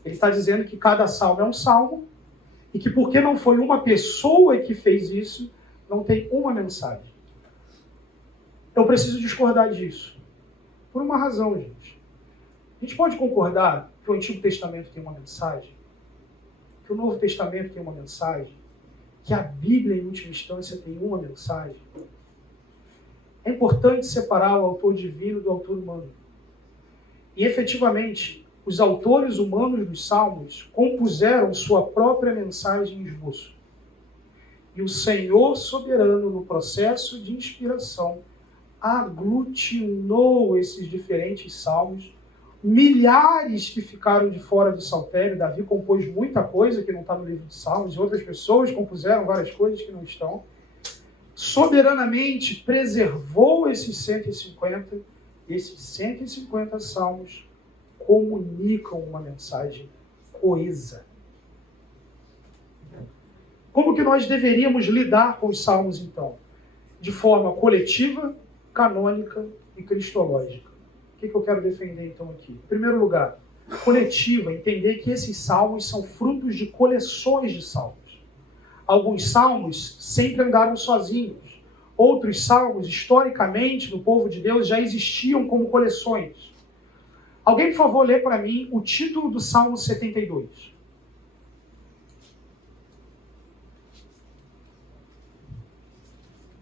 Ele está dizendo que cada salmo é um salmo e que porque não foi uma pessoa que fez isso, não tem uma mensagem. Eu preciso discordar disso. Por uma razão, gente. A gente pode concordar que o Antigo Testamento tem uma mensagem, que o Novo Testamento tem uma mensagem, que a Bíblia, em última instância, tem uma mensagem. É importante separar o autor divino do autor humano. E, efetivamente, os autores humanos dos Salmos compuseram sua própria mensagem em esboço. E o Senhor soberano, no processo de inspiração, aglutinou esses diferentes salmos, milhares que ficaram de fora do saltério. Davi compôs muita coisa que não está no livro de Salmos, e outras pessoas compuseram várias coisas que não estão. Soberanamente preservou esses 150, e esses 150 salmos comunicam uma mensagem coesa. Como que nós deveríamos lidar com os salmos, então? De forma coletiva, canônica e cristológica. O que eu quero defender, então, aqui? Em primeiro lugar, coletiva, entender que esses salmos são frutos de coleções de salmos. Alguns salmos sempre andaram sozinhos. outros salmos, historicamente, no povo de Deus, já existiam como coleções. Alguém, por favor, lê para mim o título do Salmo 72.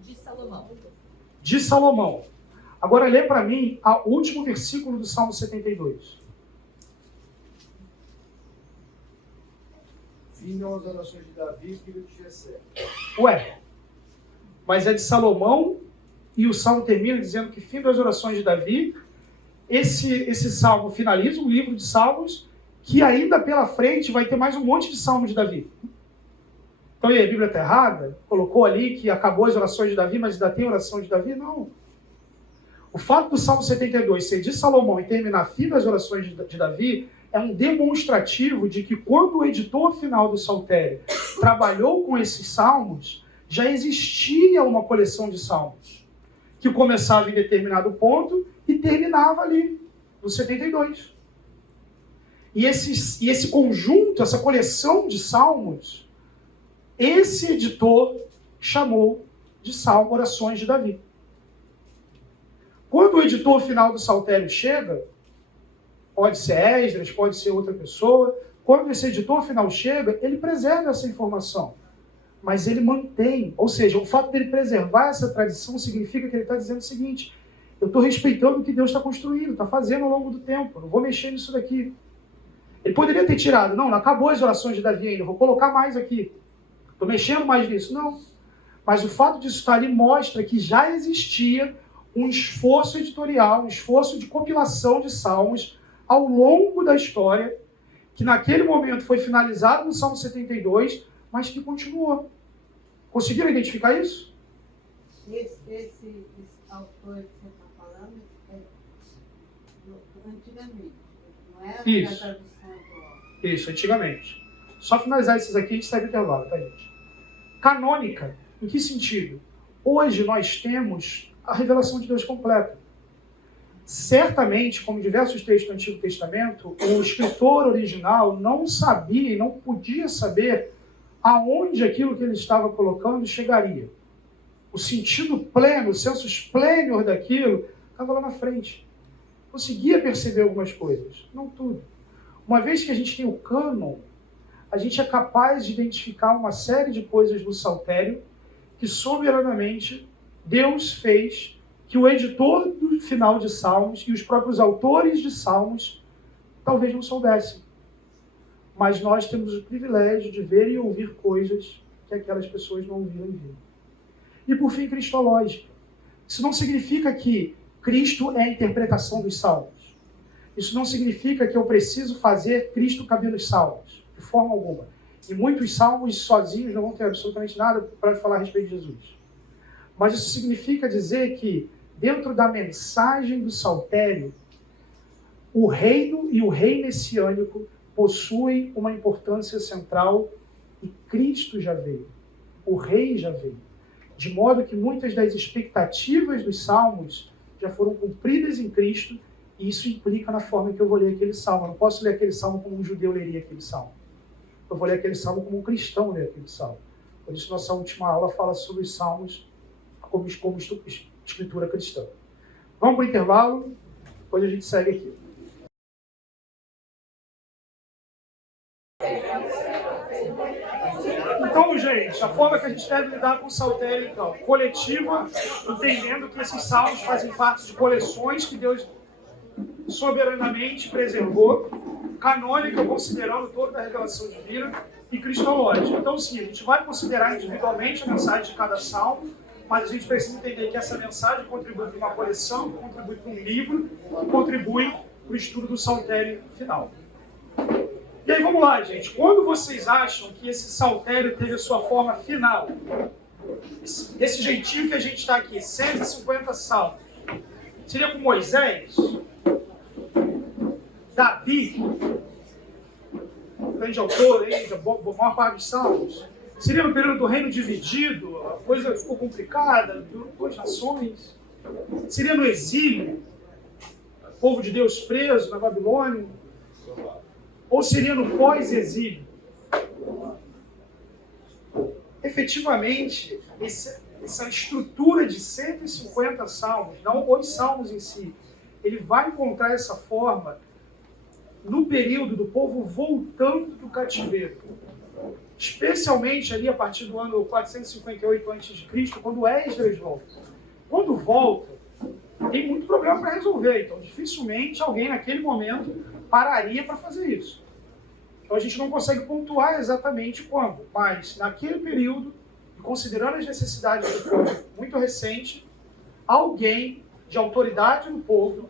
De Salomão. De Salomão. Agora lê para mim o último versículo do Salmo 72. Vinham as orações de Davi, filho de Jessé. Ué, mas é de Salomão e o Salmo termina dizendo que fim das orações de Davi. Esse Salmo finaliza o livro de Salmos, que ainda pela frente vai ter mais um monte de Salmos de Davi. Então, e aí, a Bíblia está errada? Colocou ali que acabou as orações de Davi, mas ainda tem oração de Davi? Não. O fato do Salmo 72 ser de Salomão e terminar fim das orações de Davi é um demonstrativo de que quando o editor final do Saltério trabalhou com esses salmos, já existia uma coleção de salmos, que começava em determinado ponto e terminava ali, no 72. E esse conjunto, essa coleção de salmos, esse editor chamou de Salmo Orações de Davi. Quando o editor final do Saltério chega, pode ser Esdras, pode ser outra pessoa, quando esse editor final chega, ele preserva essa informação, mas ele mantém, ou seja, o fato dele preservar essa tradição significa que ele está dizendo o seguinte: eu estou respeitando o que Deus está construindo, está fazendo ao longo do tempo, não vou mexer nisso daqui. Ele poderia ter tirado, não acabou as orações de Davi ainda, vou colocar mais aqui, estou mexendo mais nisso, não. Mas o fato disso estar ali mostra que já existia um esforço editorial, um esforço de compilação de salmos ao longo da história, que naquele momento foi finalizado no Salmo 72, mas que continuou. Conseguiram identificar isso? Esse autor que você está falando é antigamente, não é Isso. a tradução atual. Isso, antigamente. Só finalizar esses aqui, a gente segue o intervalo, tá, gente? Canônica, em que sentido? Hoje nós temos a revelação de Deus completa. Certamente, como diversos textos do Antigo Testamento, o escritor original não sabia e não podia saber aonde aquilo que ele estava colocando chegaria. O sentido pleno, o senso esplênor daquilo, estava lá na frente. Conseguia perceber algumas coisas, não tudo. Uma vez que a gente tem o cânon, a gente é capaz de identificar uma série de coisas no Saltério que, soberanamente, Deus fez que o editor do final de Salmos e os próprios autores de Salmos talvez não soubessem. Mas nós temos o privilégio de ver e ouvir coisas que aquelas pessoas não ouviram e viram. E por fim, cristológica. Isso não significa que Cristo é a interpretação dos Salmos. Isso não significa que eu preciso fazer Cristo caber nos Salmos, de forma alguma. E muitos Salmos sozinhos não vão ter absolutamente nada para falar a respeito de Jesus. Mas isso significa dizer que, dentro da mensagem do Saltério, o reino e o rei messiânico possuem uma importância central e Cristo já veio. O rei já veio. De modo que muitas das expectativas dos salmos já foram cumpridas em Cristo, e isso implica na forma que eu vou ler aquele salmo. Eu não posso ler aquele salmo como um judeu leria aquele salmo. Eu vou ler aquele salmo como um cristão lê aquele salmo. Por isso, nossa última aula fala sobre os salmos como escritura cristã. Vamos para o intervalo, depois a gente segue aqui. Então, gente, a forma que a gente deve lidar com o Saltério, então, coletiva, entendendo que esses salmos fazem parte de coleções que Deus soberanamente preservou, canônica, considerando toda a revelação divina, e cristológica. Então, sim, a gente vai considerar individualmente a mensagem de cada salmo, mas a gente precisa entender que essa mensagem contribui para uma coleção, contribui para um livro, contribui para o estudo do Saltério final. E aí, vamos lá, gente. Quando vocês acham que esse Saltério teve a sua forma final, esse jeitinho que a gente está aqui, 150 salmos, seria com Moisés, Davi, grande autor, a maior parte dos salmos? Seria no período do reino dividido, a coisa ficou complicada, duas nações? Seria no exílio, o povo de Deus preso na Babilônia? Ou seria no pós-exílio? Efetivamente, essa estrutura de 150 salmos, não os salmos em si, ele vai encontrar essa forma no período do povo voltando do cativeiro. Especialmente ali a partir do ano 458 a.C., quando Esdras volta. Quando volta, tem muito problema para resolver, então dificilmente alguém naquele momento pararia para fazer isso. Então a gente não consegue pontuar exatamente quando, mas naquele período, considerando as necessidades do povo muito recente, alguém de autoridade no povo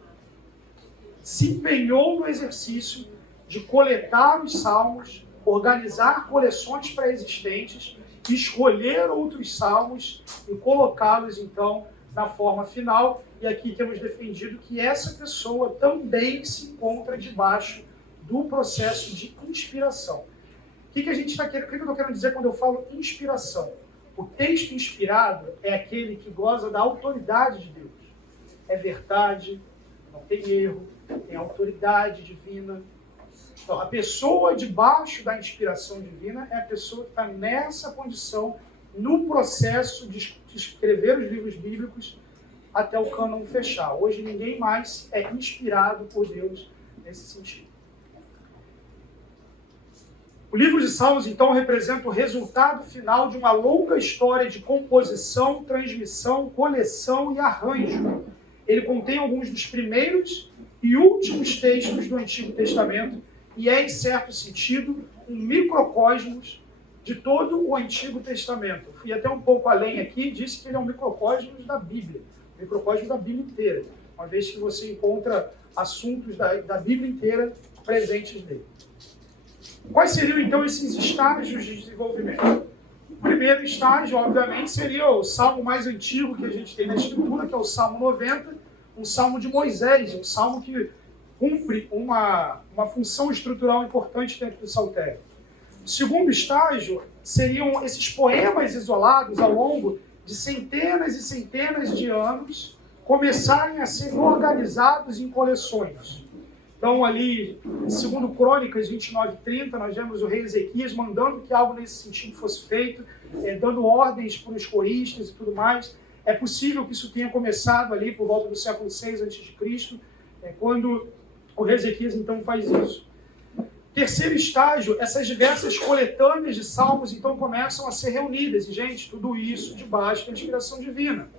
se empenhou no exercício de coletar os salmos, organizar coleções pré-existentes, escolher outros salmos e colocá-los, então, na forma final. E aqui temos defendido que essa pessoa também se encontra debaixo do processo de inspiração. O que eu estou querendo dizer quando eu falo inspiração? O texto inspirado é aquele que goza da autoridade de Deus. É verdade, não tem erro, tem autoridade divina. Então, a pessoa debaixo da inspiração divina é a pessoa que está nessa condição no processo de escrever os livros bíblicos até o cânon fechar. Hoje ninguém mais é inspirado por Deus nesse sentido. O livro de Salmos, então, representa o resultado final de uma longa história de composição, transmissão, coleção e arranjo. Ele contém alguns dos primeiros e últimos textos do Antigo Testamento e é, em certo sentido, um microcosmos de todo o Antigo Testamento. Fui até um pouco além aqui e disse que ele é um microcosmos da Bíblia, um microcosmos da Bíblia inteira, uma vez que você encontra assuntos da Bíblia inteira presentes nele. Quais seriam, então, esses estágios de desenvolvimento? O primeiro estágio, obviamente, seria o salmo mais antigo que a gente tem na Escritura, que é o Salmo 90, um salmo de Moisés, um salmo que cumpre uma função estrutural importante dentro do saltério. O segundo estágio seriam esses poemas isolados ao longo de centenas e centenas de anos começarem a ser organizados em coleções. Então, ali, segundo Crônicas 29:30, nós vemos o rei Ezequias mandando que algo nesse sentido fosse feito, dando ordens para os coristas e tudo mais. É possível que isso tenha começado ali por volta do século VI a.C., quando o rei Ezequias, então, faz isso. Terceiro estágio, essas diversas coletâneas de salmos, então, começam a ser reunidas. E, gente, tudo isso debaixo da inspiração divina.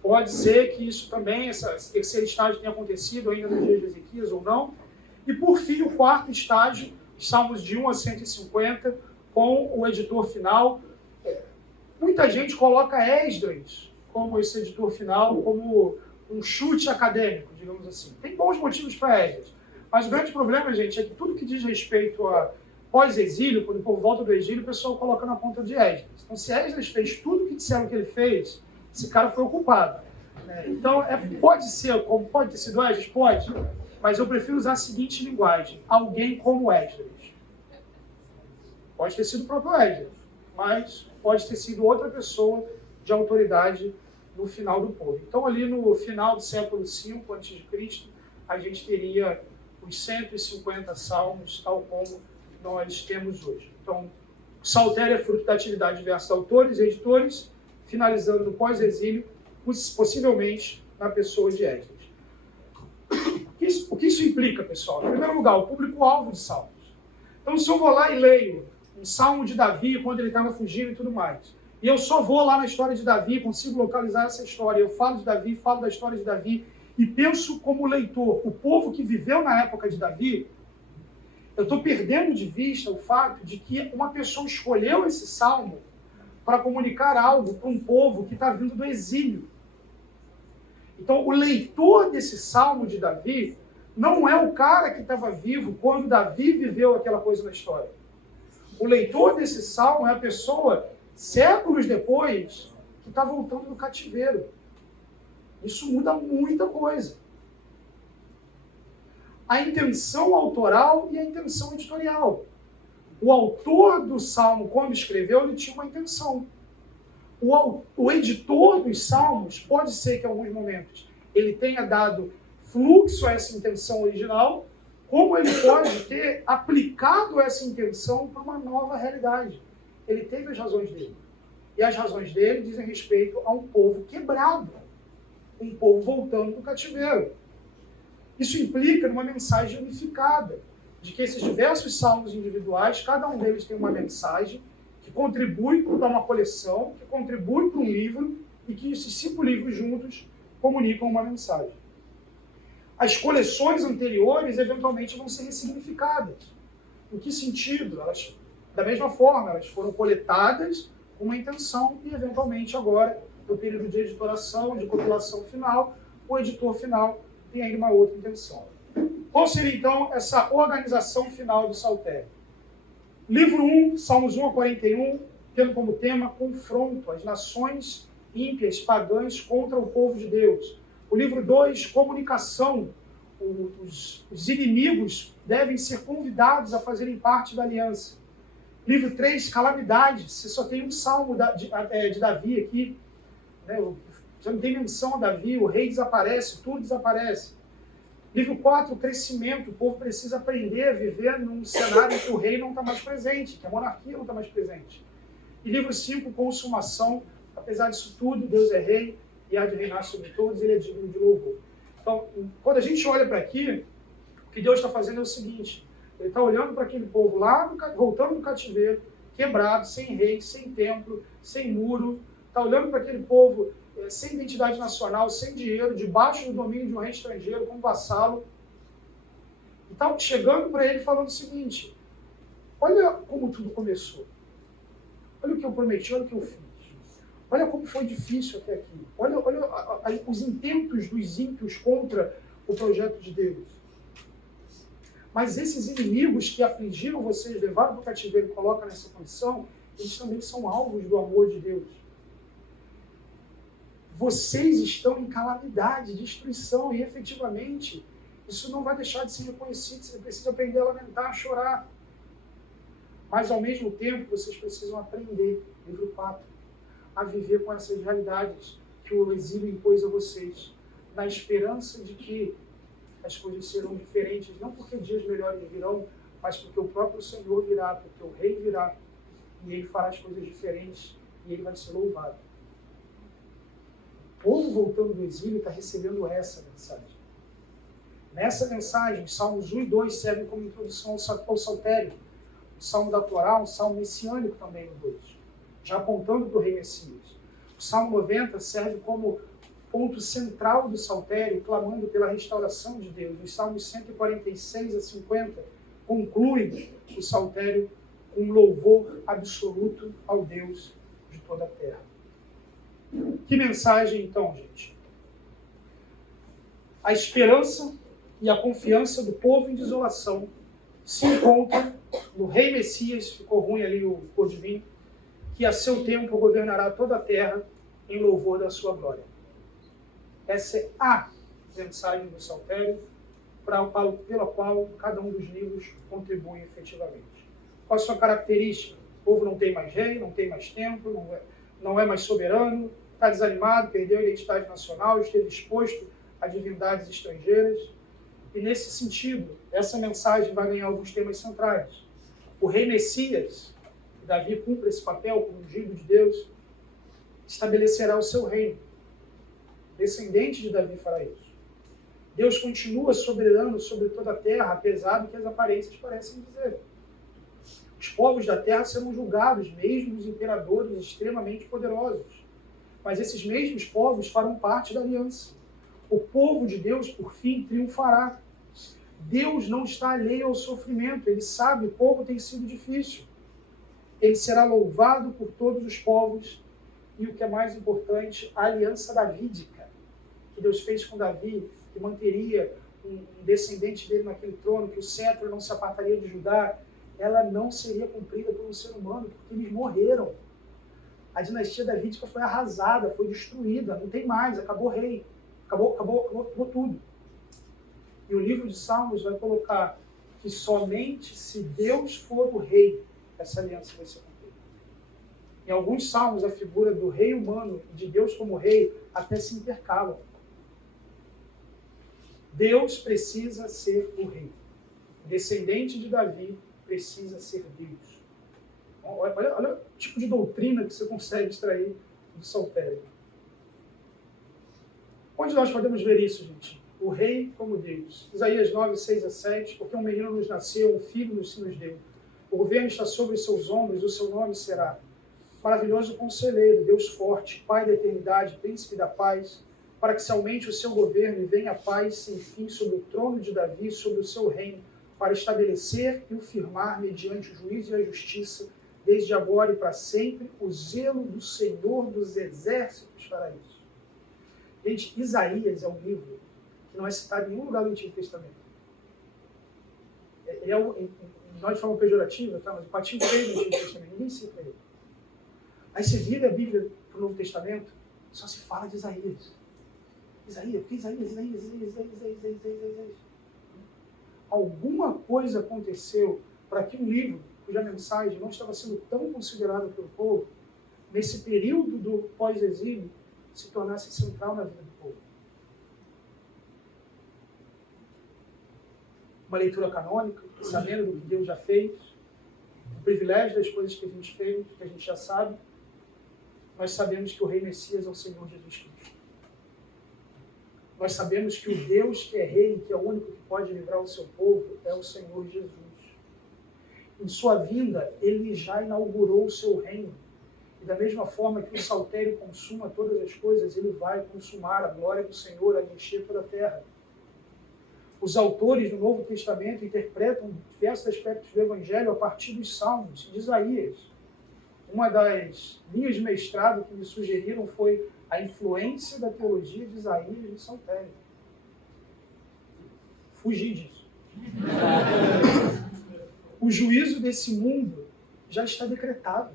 Pode ser que isso também, esse terceiro estágio tenha acontecido ainda nos dias de Ezequias ou não. E, por fim, o quarto estágio, salmos de 1 a 150, com o editor final. Muita gente coloca Esdras como esse editor final, como um chute acadêmico, digamos assim. Tem bons motivos para Esdras. Mas o grande problema, gente, é que tudo que diz respeito a pós-exílio, quando o povo volta do exílio, o pessoal coloca na ponta de Esdras. Então, se Esdras fez tudo o que disseram que ele fez, esse cara foi ocupado. Então, pode ser, como pode ter sido Esdras? Pode. Mas eu prefiro usar a seguinte linguagem. Alguém como Esdras. Pode ter sido o próprio Esdras, mas pode ter sido outra pessoa de autoridade no final do povo. Então, ali no final do século V a.C., a gente teria os 150 salmos, tal como nós temos hoje. Então, o saltério é fruto da atividade de diversos autores e editores, finalizando no pós-exílio, possivelmente na pessoa de Esdras. O que isso implica, pessoal? Em primeiro lugar, o público-alvo de salmos. Então, se eu vou lá e leio um salmo de Davi, quando ele estava fugindo e tudo mais, e eu só vou lá na história de Davi, consigo localizar essa história, eu falo de Davi, falo da história de Davi, e penso como leitor, o povo que viveu na época de Davi, eu estou perdendo de vista o fato de que uma pessoa escolheu esse salmo para comunicar algo para um povo que está vindo do exílio. Então, o leitor desse salmo de Davi não é o cara que estava vivo quando Davi viveu aquela coisa na história. O leitor desse salmo é a pessoa, séculos depois, que está voltando do cativeiro. Isso muda muita coisa. A intenção autoral e a intenção editorial. O autor do salmo, quando escreveu, ele tinha uma intenção. O editor dos salmos, pode ser que em alguns momentos ele tenha dado fluxo a essa intenção original, como ele pode ter aplicado essa intenção para uma nova realidade. Ele teve as razões dele. E as razões dele dizem respeito a um povo quebrado, um povo voltando do cativeiro. Isso implica numa mensagem unificada, de que esses diversos salmos individuais, cada um deles tem uma mensagem que contribui para uma coleção, que contribui para um livro, e que esses 5 livros juntos comunicam uma mensagem. As coleções anteriores, eventualmente, vão ser ressignificadas. Em que sentido? Elas, da mesma forma, elas foram coletadas com uma intenção e, eventualmente, agora, no período de editoração, de compilação final, o editor final tem aí uma outra intenção. Qual seria, então, essa organização final do Saltério? Livro 1, Salmos 1 a 41, tendo como tema confronto às nações ímpias, pagãs, contra o povo de Deus. O livro 2, comunicação. Os inimigos devem ser convidados a fazerem parte da aliança. Livro 3, calamidade. Você só tem um salmo de Davi aqui. Né? Você não tem menção a Davi, o rei desaparece, tudo desaparece. Livro 4, crescimento. O povo precisa aprender a viver num cenário em que o rei não está mais presente, que a monarquia não está mais presente. E livro 5, consumação. Apesar disso tudo, Deus é rei e há de reinar sobre todos, ele é digno de louvor. Então, quando a gente olha para aqui, o que Deus está fazendo é o seguinte: ele está olhando para aquele povo lá, voltando do cativeiro, quebrado, sem rei, sem templo, sem muro, está olhando para aquele povo sem identidade nacional, sem dinheiro, debaixo do domínio de um rei estrangeiro, como vassalo. E está chegando para ele falando o seguinte: olha como tudo começou. Olha o que eu prometi, olha o que eu fiz. Olha como foi difícil até aqui. Olha os intentos dos ímpios contra o projeto de Deus. Mas esses inimigos que afligiram vocês, levaram para o cativeiro e colocam nessa condição, eles também são alvos do amor de Deus. Vocês estão em calamidade, destruição, e efetivamente isso não vai deixar de ser reconhecido. Você precisa aprender a lamentar, a chorar. Mas ao mesmo tempo vocês precisam aprender, livro 4, a viver com essas realidades que o exílio impôs a vocês, na esperança de que as coisas serão diferentes, não porque dias melhores virão, mas porque o próprio Senhor virá, porque o Rei virá, e ele fará as coisas diferentes, e ele vai ser louvado. O povo voltando do exílio está recebendo essa mensagem. Nessa mensagem, Salmos 1 e 2 servem como introdução ao Saltério, o Salmo da Torá, um salmo messiânico também no 2, já apontando para o Rei Messias. O Salmo 90 serve como ponto central do Saltério, clamando pela restauração de Deus. Os Salmos 146 a 50 concluem o Saltério com um louvor absoluto ao Deus de toda a terra. Que mensagem, então, gente? A esperança e a confiança do povo em desolação se encontram no Rei Messias, ficou ruim ali o cor de vinho, que a seu tempo governará toda a terra em louvor da sua glória. Essa é a mensagem do Saltério, pela qual cada um dos livros contribui efetivamente. Qual a sua característica? O povo não tem mais rei, não tem mais templo, não é mais soberano, está desanimado, perdeu a identidade nacional, esteve exposto a divindades estrangeiras. E nesse sentido, essa mensagem vai ganhar alguns temas centrais. O Rei Messias, Davi cumpre esse papel como ungido de Deus, estabelecerá o seu reino. Descendente de Davi fará isso. Deus continua soberano sobre toda a terra, apesar do que as aparências parecem dizer. Os povos da terra serão julgados, mesmo os imperadores extremamente poderosos. Mas esses mesmos povos farão parte da aliança. O povo de Deus, por fim, triunfará. Deus não está alheio ao sofrimento, ele sabe como tem sido difícil. Ele será louvado por todos os povos. E o que é mais importante, a aliança davídica, que Deus fez com Davi, que manteria um descendente dele naquele trono, que o cetro não se apartaria de Judá, ela não seria cumprida por um ser humano, porque eles morreram. A dinastia davídica foi arrasada, foi destruída, não tem mais, acabou rei, acabou tudo. E o livro de Salmos vai colocar que somente se Deus for o rei, essa aliança vai ser cumprida. Em alguns salmos, a figura do rei humano e de Deus como rei até se intercalam. Deus precisa ser o rei. O descendente de Davi precisa ser Deus. Olha o tipo de doutrina que você consegue extrair do saltério. Onde nós podemos ver isso, gente? O rei como Deus. Isaías 9, 6 a 7. Porque um menino nos nasceu, um filho nos deu. O governo está sobre os seus ombros, o seu nome será Maravilhoso Conselheiro, Deus Forte, Pai da Eternidade, Príncipe da Paz, para que se aumente o seu governo e venha a paz sem fim sobre o trono de Davi, sobre o seu reino, para estabelecer e o firmar mediante o juízo e a justiça, desde agora e para sempre, o zelo do Senhor dos Exércitos fará isso. Gente, Isaías é um livro que não é citado em nenhum lugar do Antigo Testamento. Nós de forma pejorativa, tá? Mas o patinho feio do Antigo Testamento, ninguém cita ele. Aí você vira a Bíblia para o Novo Testamento, só se fala de Isaías. Isaías, porque Isaías. Alguma coisa aconteceu para que um livro, cuja mensagem não estava sendo tão considerada pelo povo, nesse período do pós-exílio, se tornasse central na vida do povo. Uma leitura canônica, sabendo do que Deus já fez, o privilégio das coisas que a gente fez, que a gente já sabe, nós sabemos que o Rei Messias é o Senhor Jesus Cristo. Nós sabemos que o Deus que é Rei, que é o único que pode livrar o seu povo, é o Senhor Jesus. Em sua vinda, Ele já inaugurou o seu reino. E da mesma forma que o saltério consuma todas as coisas, Ele vai consumar a glória do Senhor, a encher toda a terra. Os autores do Novo Testamento interpretam diversos aspectos do Evangelho a partir dos Salmos, de Isaías. Uma das linhas de mestrado que me sugeriram foi a influência da teologia de Isaías no saltério. Fugi disso. O juízo desse mundo já está decretado.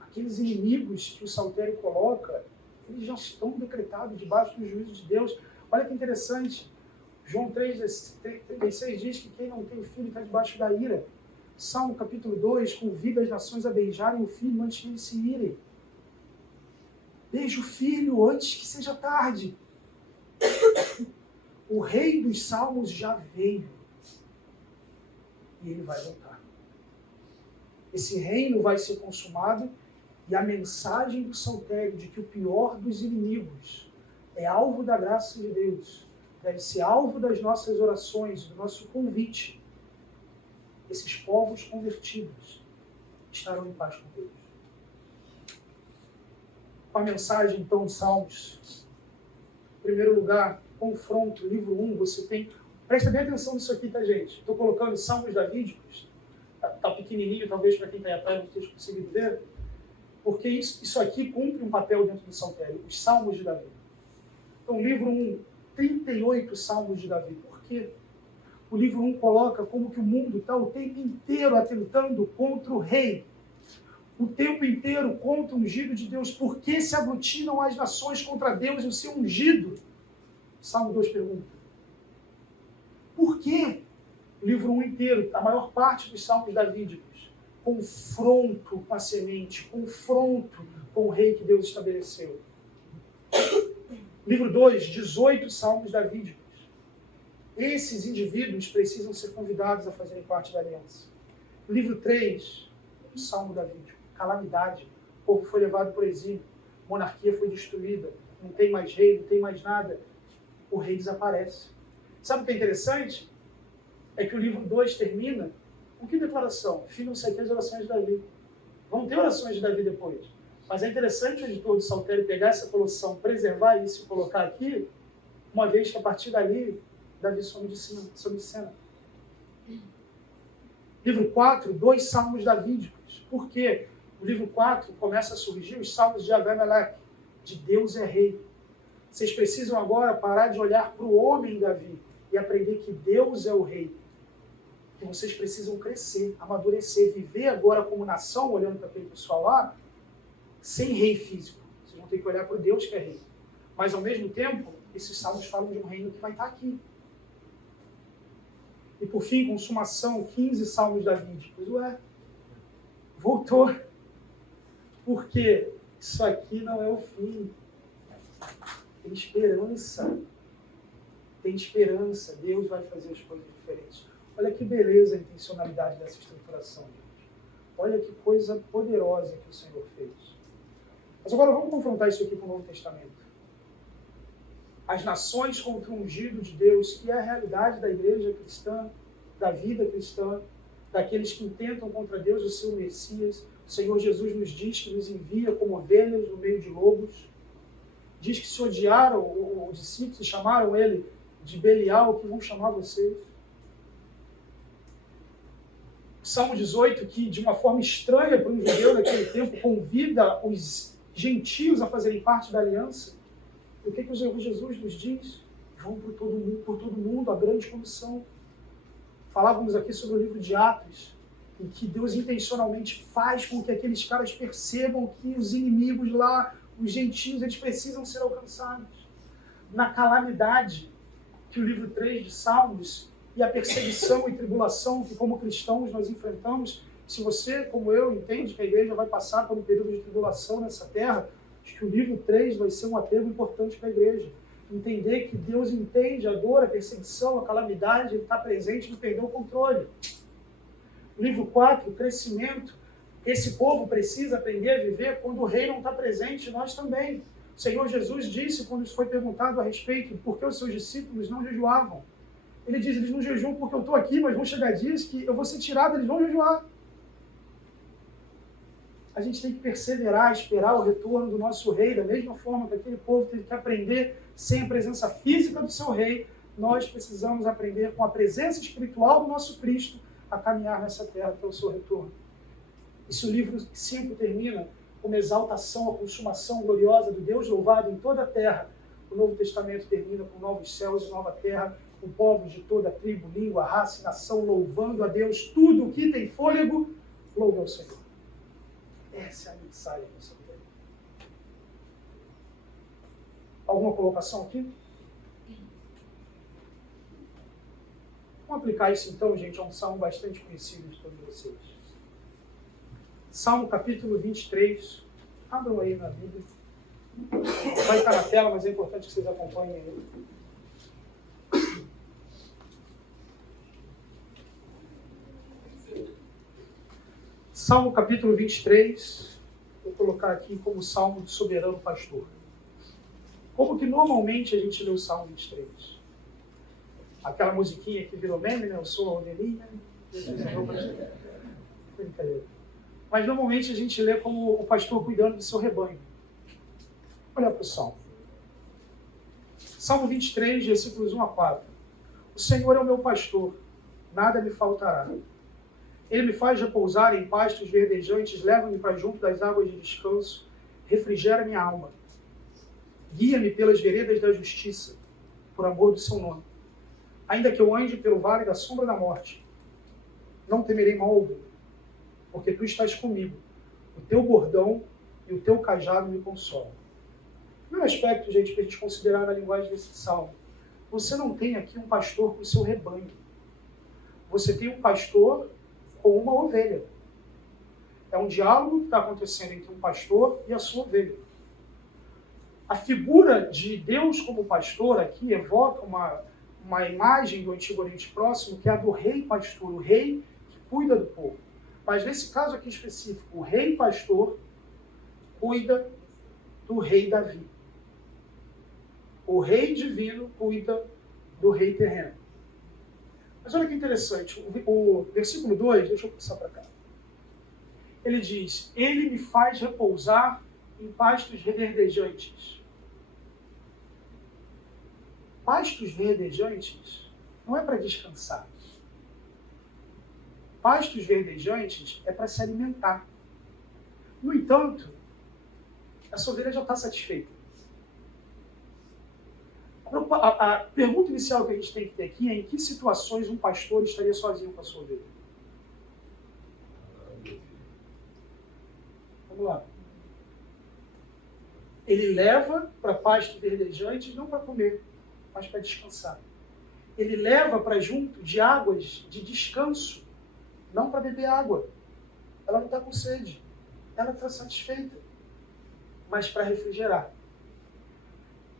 Aqueles inimigos que o saltério coloca, eles já estão decretados debaixo do juízo de Deus. Olha que interessante. João 3,36 diz que quem não tem filho está debaixo da ira. Salmo capítulo 2, convida as nações a beijarem o filho antes que eles se irem. Beije o filho antes que seja tarde. O rei dos salmos já veio. E ele vai voltar. Esse reino vai ser consumado e a mensagem do saltério de que o pior dos inimigos é alvo da graça de Deus, deve ser alvo das nossas orações, do nosso convite. Esses povos convertidos estarão em paz com Deus. Com a mensagem, então, de Salmos. Em primeiro lugar, confronto, livro 1, você tem... Presta bem atenção nisso aqui, tá, gente? Estou colocando Salmos davídicos. Tá pequenininho, talvez, para quem está aí atrás não esteja conseguindo ver. Porque isso aqui cumpre um papel dentro do saltério. Os Salmos de Davi. Então, livro 1, 38 Salmos de Davi. Por quê? O livro 1 coloca como que o mundo está o tempo inteiro atentando contra o rei. O tempo inteiro contra o ungido de Deus. Por que se aglutinam as nações contra Deus e o seu ungido? Salmo 2 pergunta. Por quê? O livro 1 inteiro, a maior parte dos salmos davídicos, confronto com a semente, confronto com o rei que Deus estabeleceu. Livro 2, 18 salmos davídicos. Esses indivíduos precisam ser convidados a fazerem parte da aliança. Livro 3, salmo davídico. Calamidade. O povo foi levado para o exílio. A monarquia foi destruída. Não tem mais rei, não tem mais nada. O rei desaparece. Sabe o que é interessante? É que o livro 2 termina com que declaração? Finam-se aqui as orações de Davi. Vão ter orações de Davi depois. Mas é interessante o editor do saltério pegar essa colocação, preservar isso e colocar aqui, uma vez que a partir dali, Davi some de cena. Livro 4, 2 salmos davídicos. Por quê? No livro 4 começa a surgir os salmos de Abimelech, de Deus é rei. Vocês precisam agora parar de olhar para o homem Davi e aprender que Deus é o rei. Que vocês precisam crescer, amadurecer, viver agora como nação, olhando para aquele pessoal lá, sem rei físico. Vocês vão ter que olhar para o Deus que é rei. Mas, ao mesmo tempo, esses salmos falam de um reino que vai estar aqui. E, por fim, consumação, 15 salmos davídicos. Ué, voltou. Porque isso aqui não é o fim. Tem esperança. Tem esperança. Deus vai fazer as coisas diferentes. Olha que beleza a intencionalidade dessa estruturação, gente. Olha que coisa poderosa que o Senhor fez. Mas agora vamos confrontar isso aqui com o Novo Testamento. As nações contra o ungido de Deus, que é a realidade da igreja cristã, da vida cristã, daqueles que intentam contra Deus o seu Messias. O Senhor Jesus nos diz que nos envia como ovelhas no meio de lobos. Diz que se odiaram os discípulos e chamaram ele de Belial, que vão chamar vocês. Salmo 18, que de uma forma estranha para um judeu naquele tempo, convida os gentios a fazerem parte da aliança. E o que o Senhor Jesus nos diz? Vão por todo mundo, a grande comissão. Falávamos aqui sobre o livro de Atos, em que Deus intencionalmente faz com que aqueles caras percebam que os inimigos lá, os gentios, eles precisam ser alcançados. Na calamidade que o livro 3 de Salmos e a perseguição e tribulação que como cristãos nós enfrentamos, se você, como eu, entende que a igreja vai passar por um período de tribulação nessa terra, acho que o livro 3 vai ser um apelo importante para a igreja. Entender que Deus entende a dor, a perseguição, a calamidade, Ele está presente e não perdeu o controle. Livro 4, o crescimento. Esse povo precisa aprender a viver quando o rei não está presente, nós também. O Senhor Jesus disse, quando foi perguntado a respeito por que os seus discípulos não jejuavam. Ele diz, eles não jejuam porque eu estou aqui, mas vão chegar dias que eu vou ser tirado, eles vão jejuar. A gente tem que perseverar, esperar o retorno do nosso rei, da mesma forma que aquele povo teve que aprender sem a presença física do seu rei, nós precisamos aprender com a presença espiritual do nosso Cristo a caminhar nessa terra até o seu retorno. E se o livro 5 termina com uma exaltação, a consumação gloriosa do Deus louvado em toda a terra, o Novo Testamento termina com novos céus e nova terra, com povos de toda tribo, língua, raça e nação louvando a Deus. Tudo o que tem fôlego, louva ao Senhor. Essa é a mensagem dessa vida. Alguma colocação aqui? Vamos aplicar isso então, gente, a um salmo bastante conhecido de todos vocês. Salmo capítulo 23. Abram aí na Bíblia. Vai estar na tela, mas é importante que vocês acompanhem aí. Salmo capítulo 23, vou colocar aqui como Salmo do Soberano Pastor. Como que normalmente a gente lê o Salmo 23? Aquela musiquinha que virou meme, né? Eu sou a ovelhinha. Brincadeira. Mas normalmente a gente lê como o pastor cuidando do seu rebanho. Olha para o Salmo. Salmo 23, versículos 1 a 4. O Senhor é o meu pastor, nada me faltará. Ele me faz repousar em pastos verdejantes, leva-me para junto das águas de descanso, refrigera minha alma. Guia-me pelas veredas da justiça, por amor do seu nome. Ainda que eu ande pelo vale da sombra da morte, não temerei mal algum, porque tu estás comigo. O teu bordão e o teu cajado me consolam. Primeiro aspecto, gente, para a gente considerar na linguagem desse salmo. Você não tem aqui um pastor com o seu rebanho. Você tem um pastor com uma ovelha. É um diálogo que está acontecendo entre um pastor e a sua ovelha. A figura de Deus como pastor aqui evoca uma imagem do Antigo Oriente Próximo, que é a do rei pastor, o rei que cuida do povo. Mas nesse caso aqui específico, o rei pastor cuida do rei Davi. O rei divino cuida do rei terreno. Mas olha que interessante, o versículo 2, deixa eu passar para cá. Ele diz, ele me faz repousar em pastos verdejantes. Pastos verdejantes não é para descansar. Pastos verdejantes é para se alimentar. No entanto, a ovelha já está satisfeita. A pergunta inicial que a gente tem que ter aqui é em que situações um pastor estaria sozinho com a sua ovelha? Vamos lá. Ele leva para pastos verdejantes não para comer, mas para descansar. Ele leva para junto de águas de descanso, não para beber água. Ela não está com sede, ela está satisfeita, mas para refrigerar.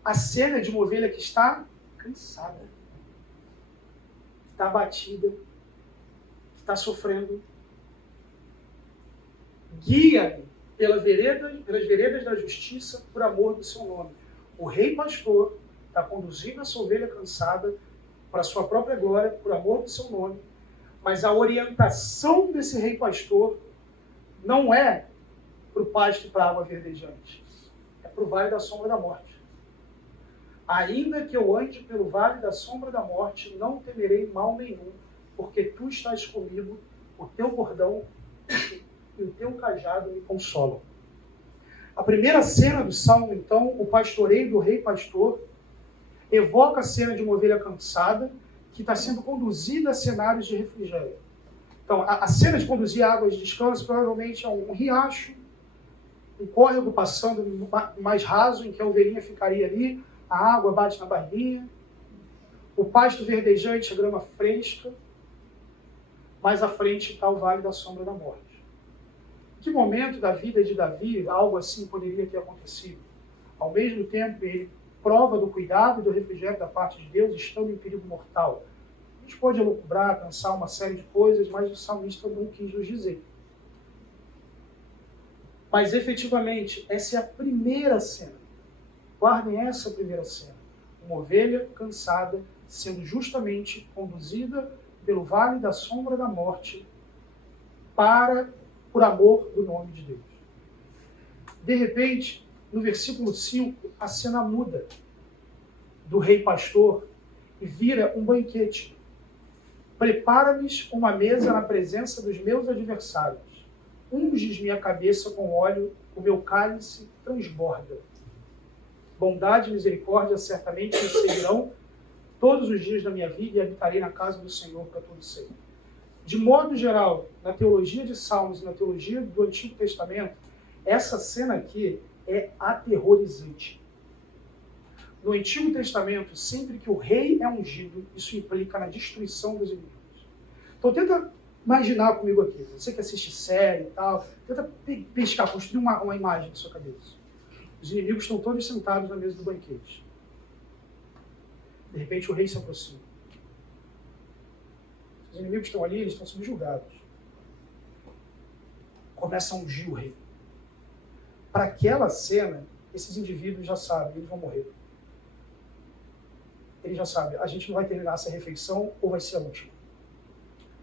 A cena de uma ovelha que está cansada, está abatida, está sofrendo. Guia-me pelas veredas da justiça por amor do seu nome. O rei pastor está conduzindo a sua ovelha cansada para a sua própria glória, por amor do seu nome. Mas a orientação desse rei pastor não é para o pasto e para a água verdejante. É para o vale da sombra da morte. Ainda que eu ande pelo vale da sombra da morte, não temerei mal nenhum, porque tu estás comigo, o teu bordão e o teu cajado me consolam. A primeira cena do Salmo, então, o pastoreio do rei pastor, evoca a cena de uma ovelha cansada que está sendo conduzida a cenários de refrigério. Então, a cena de conduzir águas de descanso provavelmente é um riacho, um córrego passando mais raso, em que a ovelhinha ficaria ali, a água bate na barbinha, o pasto verdejante, a grama fresca, mais à frente está o vale da sombra da morte. Em que momento da vida de Davi algo assim poderia ter acontecido? Ao mesmo tempo, ele prova do cuidado e do refrigério da parte de Deus, estando em perigo mortal. A gente pode elucubrar, pensar uma série de coisas, mas o salmista não quis nos dizer. Mas, efetivamente, essa é a primeira cena. Guardem essa primeira cena. Uma ovelha cansada sendo justamente conduzida pelo vale da sombra da morte por amor do nome de Deus. De repente, no versículo 5, a cena muda do rei pastor e vira um banquete. Prepara-lhes uma mesa na presença dos meus adversários. Unges minha cabeça com óleo, o meu cálice transborda. Bondade e misericórdia certamente me seguirão todos os dias da minha vida e habitarei na casa do Senhor para todo sempre. De modo geral, na teologia de Salmos e na teologia do Antigo Testamento, essa cena aqui é aterrorizante. No Antigo Testamento, sempre que o rei é ungido, isso implica na destruição dos inimigos. Então tenta imaginar comigo aqui, você que assiste série e tal, tenta pescar, construir uma imagem na sua cabeça. Os inimigos estão todos sentados na mesa do banquete. De repente o rei se aproxima. Os inimigos estão ali, eles estão subjugados. Começa a ungir o rei. Para aquela cena, esses indivíduos já sabem, eles vão morrer. Eles já sabem, a gente não vai terminar essa refeição ou vai ser a última.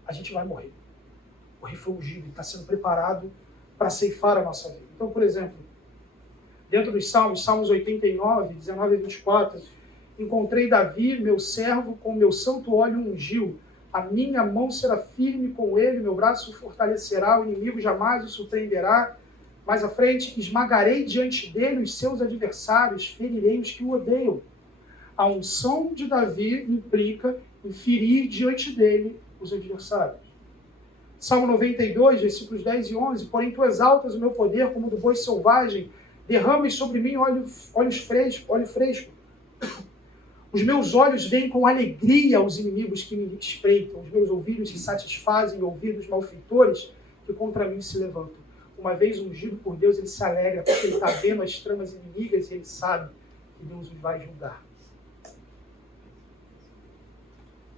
A gente vai morrer. O rei foi ungido, ele está sendo preparado para ceifar a nossa vida. Então, por exemplo, dentro dos Salmos, Salmos 89, 19 e 24, encontrei Davi, meu servo, com meu santo óleo ungiu. A minha mão será firme com ele, meu braço o fortalecerá, o inimigo jamais o surpreenderá. Mais à frente, esmagarei diante dele os seus adversários, ferirei os que o odeiam. A unção de Davi implica em ferir diante dele os adversários. Salmo 92, versículos 10 e 11, porém tu exaltas o meu poder como do boi selvagem, derramas sobre mim óleo fresco. Os meus olhos veem com alegria os inimigos que me espreitam, os meus ouvidos se satisfazem, ouvidos malfeitores que contra mim se levantam. Uma vez ungido por Deus, ele se alegra, porque ele está vendo as tramas inimigas e ele sabe que Deus os vai julgar.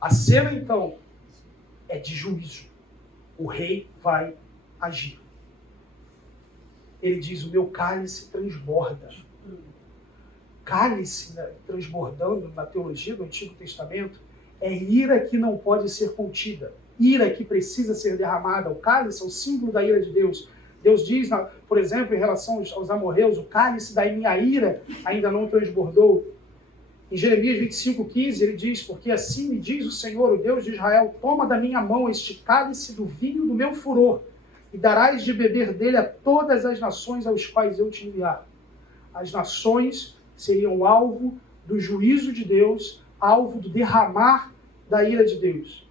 A cena, então, é de juízo. O rei vai agir. Ele diz, o meu cálice transborda. Cálice, né, transbordando na teologia do Antigo Testamento, é ira que não pode ser contida. Ira que precisa ser derramada. O cálice é o símbolo da ira de Deus. Deus diz, por exemplo, em relação aos amorreus, o cálice da minha ira ainda não transbordou. Em Jeremias 25:15, ele diz, porque assim me diz o Senhor, o Deus de Israel, toma da minha mão este cálice do vinho do meu furor, e darás de beber dele a todas as nações aos quais eu te enviar. As nações seriam alvo do juízo de Deus, alvo do derramar da ira de Deus.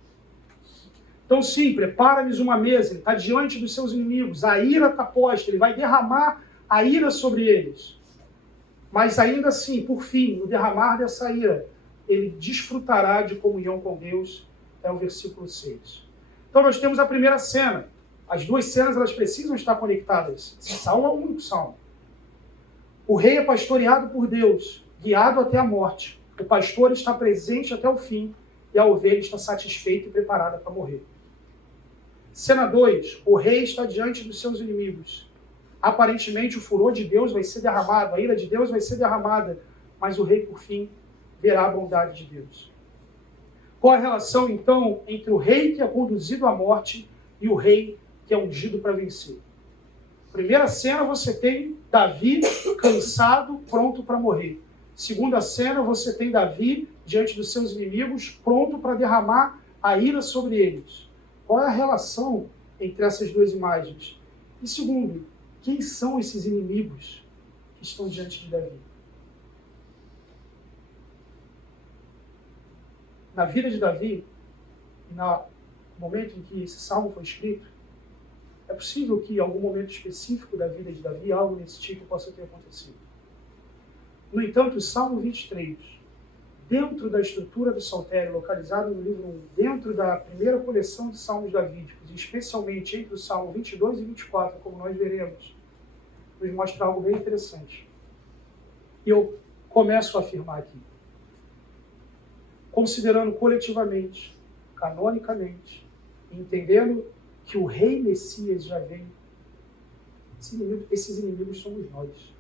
Então sim, prepara-lhes uma mesa, ele está diante dos seus inimigos, a ira está posta, ele vai derramar a ira sobre eles. Mas ainda assim, por fim, no derramar dessa ira, ele desfrutará de comunhão com Deus, é o versículo 6. Então nós temos a primeira cena. As duas cenas elas precisam estar conectadas. Esse salmo é um único salmo. O rei é pastoreado por Deus, guiado até a morte. O pastor está presente até o fim e a ovelha está satisfeita e preparada para morrer. Cena 2. O rei está diante dos seus inimigos. Aparentemente, o furor de Deus vai ser derramado, a ira de Deus vai ser derramada, mas o rei, por fim, verá a bondade de Deus. Qual a relação, então, entre o rei que é conduzido à morte e o rei que é ungido para vencer? Primeira cena, você tem Davi cansado, pronto para morrer. Segunda cena, você tem Davi diante dos seus inimigos, pronto para derramar a ira sobre eles. Qual é a relação entre essas duas imagens? E segundo, quem são esses inimigos que estão diante de Davi? Na vida de Davi, no momento em que esse salmo foi escrito, é possível que em algum momento específico da vida de Davi, algo nesse tipo possa ter acontecido. No entanto, o Salmo 23, dentro da estrutura do Saltério, localizado no livro 1, dentro da primeira coleção de salmos davídicos, especialmente entre o Salmo 22 e 24, como nós veremos, nos mostra algo bem interessante. E eu começo a afirmar aqui. Considerando coletivamente, canonicamente, entendendo que o rei Messias já vem, esses inimigos somos nós.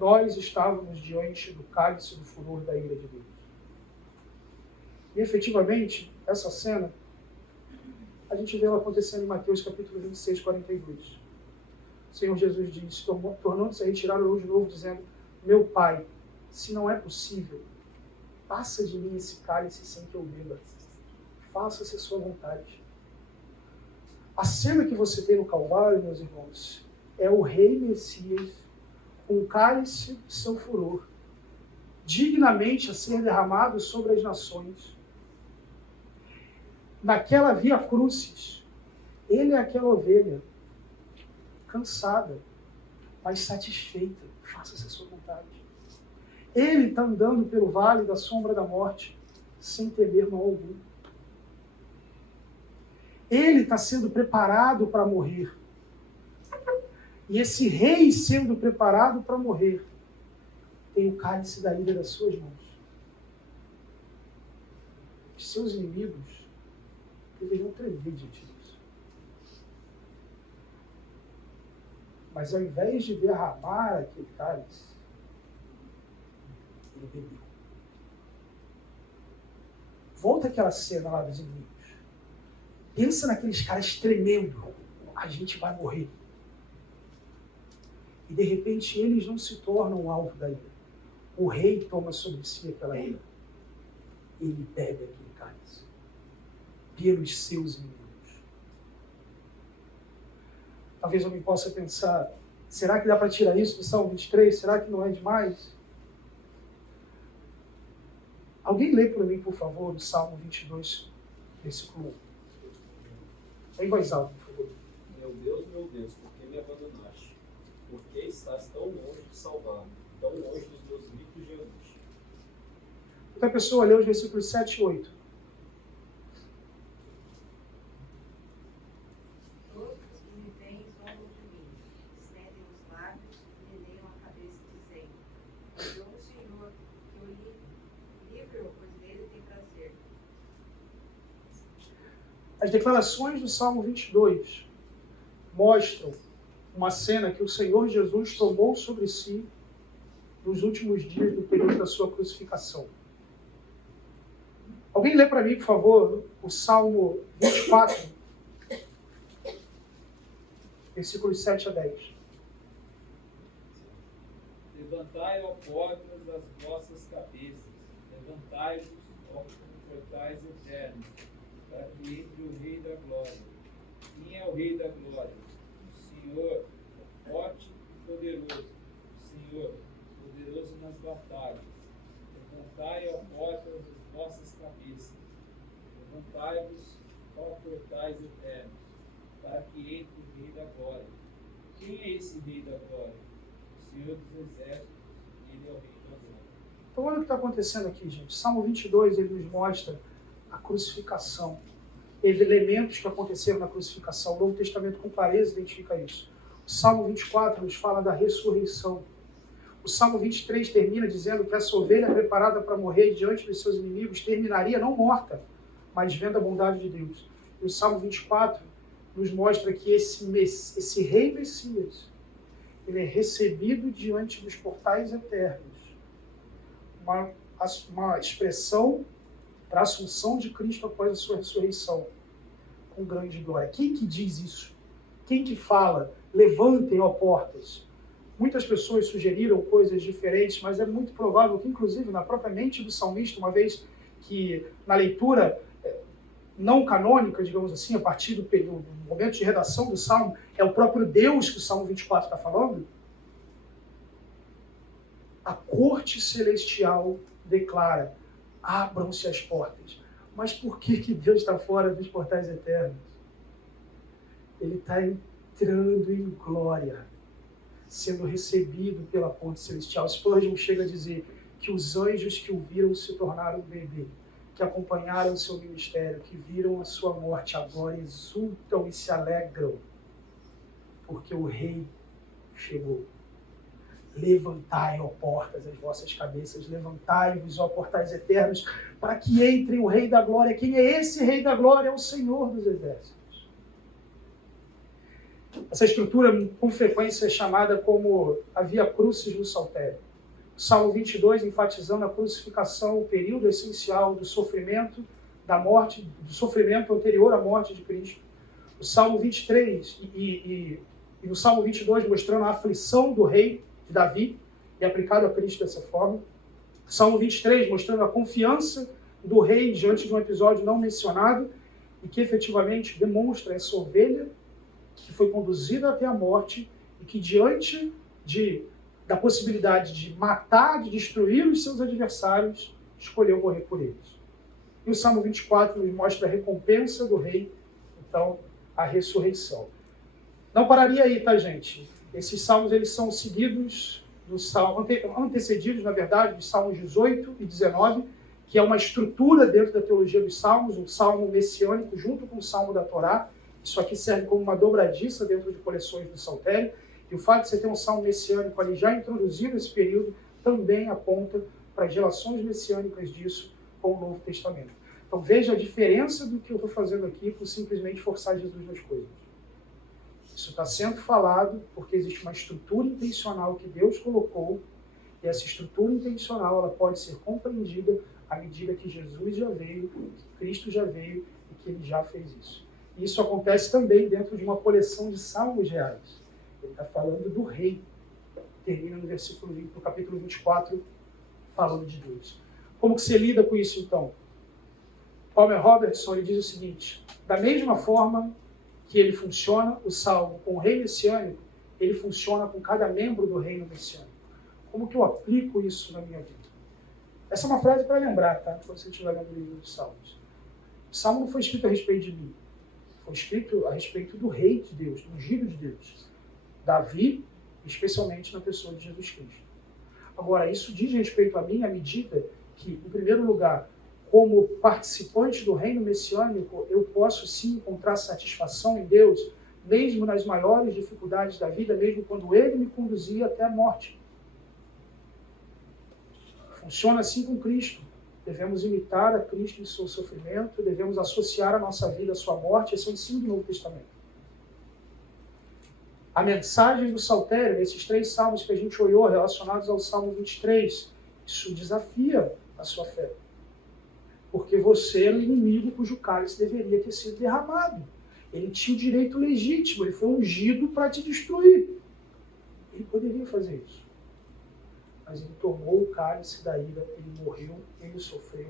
Nós estávamos diante do cálice do furor da ira de Deus. E efetivamente, essa cena, a gente vê ela acontecendo em Mateus capítulo 26, 42. O Senhor Jesus diz, tornando-se a retirar o de novo, dizendo, meu Pai, se não é possível, passa de mim esse cálice sem que eu beba. Faça-se a sua vontade. A cena que você tem no Calvário, meus irmãos, é o rei Messias com o cálice do seu furor, dignamente a ser derramado sobre as nações. Naquela via crucis, ele é aquela ovelha, cansada, mas satisfeita. Faça-se a sua vontade. Ele está andando pelo vale da sombra da morte, sem temer mal algum. Ele está sendo preparado para morrer. E esse rei sendo preparado para morrer, tem o cálice da ira das suas mãos. Os seus inimigos deveriam tremer diante disso. Mas ao invés de derramar aquele cálice, ele bebeu. Volta àquela cena lá dos inimigos. Pensa naqueles caras tremendo. A gente vai morrer. E de repente eles não se tornam o alvo da ira. O rei toma sobre si aquela ira. Ele bebe aquele cálice. Pelos seus inimigos. Talvez alguém possa pensar, será que dá para tirar isso do Salmo 23? Será que não é demais? Alguém lê para mim, por favor, o Salmo 22, versículo 1. Em voz alta, por favor. Meu Deus, por que me abandonaste? Por que estás tão longe de salvar-me, tão longe dos meus gritos de angústia? Outra pessoa lê os versículos 7 e 8. Todos os que me veem zombam de mim, estendem os lábios e meneiam a cabeça, dizendo, perdoa o Senhor, que eu livre-o, pois nele tem prazer. As declarações do Salmo 22 mostram uma cena que o Senhor Jesus tomou sobre si nos últimos dias do período da sua crucificação. Alguém lê para mim, por favor, o Salmo 24, versículos 7 a 10. Levantai, ó portas, das vossas cabeças, levantai-vos, ó portais eternos, para que entre o Rei da Glória. Quem é o Rei da Glória? O Senhor, forte e poderoso, o Senhor, poderoso nas batalhas. Levantai, ó portas, das vossas cabeças, levantai-vos, ó portais eternos, para que entre o Rei da Glória. Quem é esse Rei da Glória? O Senhor dos Exércitos, ele é o Rei da Glória. Então olha o que está acontecendo aqui, gente. Salmo 22, ele nos mostra a crucificação. Elementos que aconteceram na crucificação. O Novo Testamento com clareza identifica isso. O Salmo 24 nos fala da ressurreição. O Salmo 23 termina dizendo que essa ovelha preparada para morrer diante dos seus inimigos terminaria não morta, mas vendo a bondade de Deus. E o Salmo 24 nos mostra que esse rei Messias, ele é recebido diante dos portais eternos. Uma expressão para a assunção de Cristo após a sua ressurreição, com grande glória. Quem que diz isso? Quem que fala? Levantem, ó portas. Muitas pessoas sugeriram coisas diferentes, mas é muito provável que, inclusive, na própria mente do salmista, uma vez que na leitura não canônica, digamos assim, a partir do momento de redação do Salmo, é o próprio Deus que o Salmo 24 está falando, a corte celestial declara: abram-se as portas. Mas por que Deus está fora dos portais eternos? Ele está entrando em glória, sendo recebido pela corte celestial. Spurgeon chega a dizer que os anjos que o viram se tornaram bebê, que acompanharam o seu ministério, que viram a sua morte, agora exultam e se alegram, porque o rei chegou. Levantai, ó portas, as vossas cabeças, levantai-vos, ó portais eternos, para que entre o Rei da Glória. Quem é esse Rei da Glória? É o Senhor dos Exércitos. Essa estrutura, com frequência, é chamada como a Via Crucis no Saltério. O Salmo 22, enfatizando a crucificação, o período essencial do sofrimento, da morte, do sofrimento anterior à morte de Cristo. O Salmo 23 e no Salmo 22, mostrando a aflição do rei de Davi, e aplicado a Cristo dessa forma. O Salmo 23, mostrando a confiança do rei diante de um episódio não mencionado, e que efetivamente demonstra essa ovelha que foi conduzida até a morte, e que diante da possibilidade de matar, de destruir os seus adversários, escolheu morrer por eles. E o Salmo 24 nos mostra a recompensa do rei, então, a ressurreição. Não pararia aí, tá, gente? Esses salmos, eles são seguidos, antecedidos, na verdade, dos salmos 18 e 19, que é uma estrutura dentro da teologia dos salmos, um salmo messiânico junto com o salmo da Torá. Isso aqui serve como uma dobradiça dentro de coleções do Saltério. E o fato de você ter um salmo messiânico ali já introduzido nesse período também aponta para as relações messiânicas disso com o Novo Testamento. Então veja a diferença do que eu estou fazendo aqui por simplesmente forçar Jesus nas coisas. Isso está sendo falado porque existe uma estrutura intencional que Deus colocou, e essa estrutura intencional ela pode ser compreendida à medida que Jesus já veio, que Cristo já veio e que ele já fez isso. E isso acontece também dentro de uma coleção de salmos reais. Ele está falando do rei. Termina no versículo 20, no capítulo 24, falando de Deus. Como que você lida com isso, então? Palmer Robertson ele diz o seguinte: da mesma forma que ele funciona, o salmo, com o rei messiânico, ele funciona com cada membro do reino messiânico. Como que eu aplico isso na minha vida? Essa é uma frase para lembrar, tá? Quando você estiver lendo o livro dos Salmos. O salmo não foi escrito a respeito de mim. Foi escrito a respeito do rei de Deus, do ungido de Deus. Davi, especialmente na pessoa de Jesus Cristo. Agora, isso diz respeito a mim à medida que, em primeiro lugar, como participante do reino messiânico, eu posso sim encontrar satisfação em Deus, mesmo nas maiores dificuldades da vida, mesmo quando Ele me conduzia até a morte. Funciona assim com Cristo. Devemos imitar a Cristo em seu sofrimento, devemos associar a nossa vida à sua morte. Esse é o ensino do Novo Testamento. A mensagem do Saltério, nesses 3 salmos que a gente olhou, relacionados ao Salmo 23, isso desafia a sua fé. Porque você era o inimigo cujo cálice deveria ter sido derramado. Ele tinha o direito legítimo, ele foi ungido para te destruir. Ele poderia fazer isso. Mas ele tomou o cálice da ira, ele morreu, ele sofreu.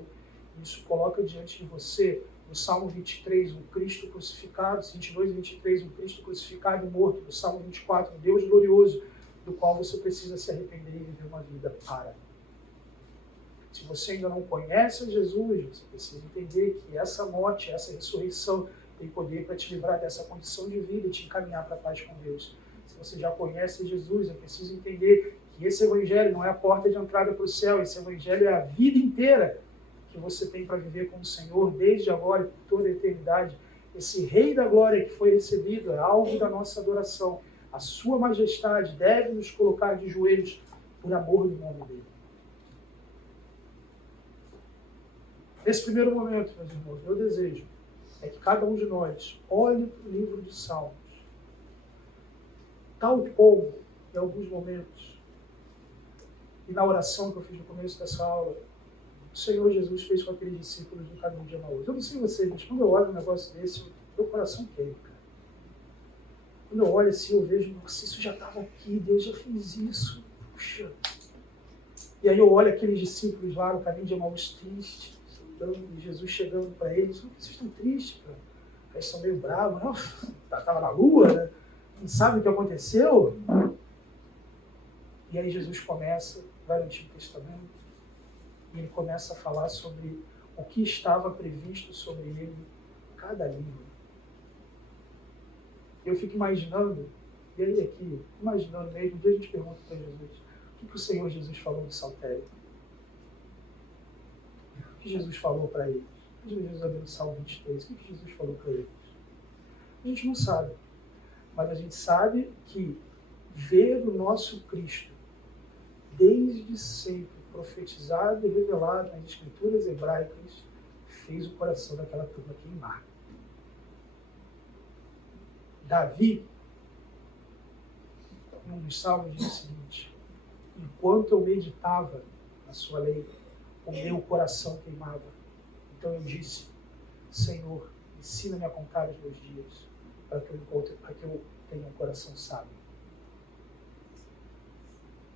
Isso coloca diante de você, no Salmo 23, um Cristo crucificado, 22 e 23, um Cristo crucificado e morto. No Salmo 24, um Deus glorioso, do qual você precisa se arrepender e viver uma vida para. Se você ainda não conhece Jesus, você precisa entender que essa morte, essa ressurreição tem poder para te livrar dessa condição de vida e te encaminhar para a paz com Deus. Se você já conhece Jesus, é preciso entender que esse evangelho não é a porta de entrada para o céu, esse evangelho é a vida inteira que você tem para viver com o Senhor, desde agora e por toda a eternidade. Esse Rei da Glória que foi recebido é alvo da nossa adoração. A sua majestade deve nos colocar de joelhos por amor do nome dele. Nesse primeiro momento, meus irmãos, eu desejo é que cada um de nós olhe para o livro de Salmos, tal como, em alguns momentos, e na oração que eu fiz no começo dessa aula, o Senhor Jesus fez com aqueles discípulos no caminho de Emaús. Eu não sei vocês, mas quando eu olho um negócio desse, meu coração queima, cara. Quando eu olho assim, eu vejo, nossa, isso já estava aqui, Deus já fez isso. Puxa. E aí eu olho aqueles discípulos lá no caminho de Emaús tristes, e Jesus chegando para eles, por que vocês estão tristes, cara? Aí eles estão meio bravos, não? Estava na lua, né? Não sabe o que aconteceu? E aí Jesus começa, vai no Antigo Testamento, e ele começa a falar sobre o que estava previsto sobre ele, cada língua. Eu fico imaginando, e aí aqui, imaginando mesmo, um dia a gente pergunta para Jesus, o que o Senhor Jesus falou no saltério? O que Jesus falou para eles? O que Jesus abriu no Salmo 23? O que Jesus falou para eles? A gente não sabe, mas a gente sabe que ver o nosso Cristo, desde sempre profetizado e revelado nas Escrituras hebraicas, fez o coração daquela turma queimar. Davi, em um dos salmos, diz o seguinte: enquanto eu meditava na sua lei, o meu coração queimava. Então eu disse: Senhor, ensina-me a contar os meus dias, para que eu tenha um coração sábio.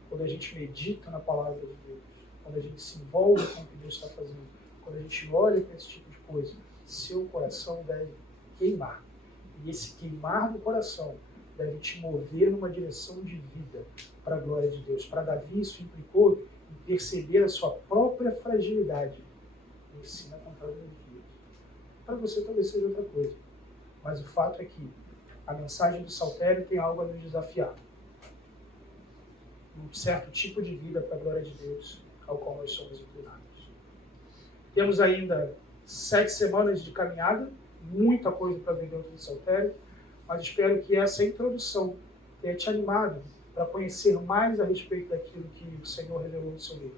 Quando a gente medita na palavra de Deus, quando a gente se envolve com o que Deus está fazendo, quando a gente olha para esse tipo de coisa, seu coração deve queimar. E esse queimar do coração deve te mover numa direção de vida para a glória de Deus. Para Davi, isso implicou em perceber a sua própria fragilidade. Ensina a contar os meus dias. Para você talvez seja outra coisa. Mas o fato é que a mensagem do saltério tem algo a nos desafiar. Um certo tipo de vida para a glória de Deus, ao qual nós somos inclinados. Temos ainda 7 semanas de caminhada, muita coisa para ver dentro do saltério, mas espero que essa introdução tenha te animado para conhecer mais a respeito daquilo que o Senhor revelou no seu livro.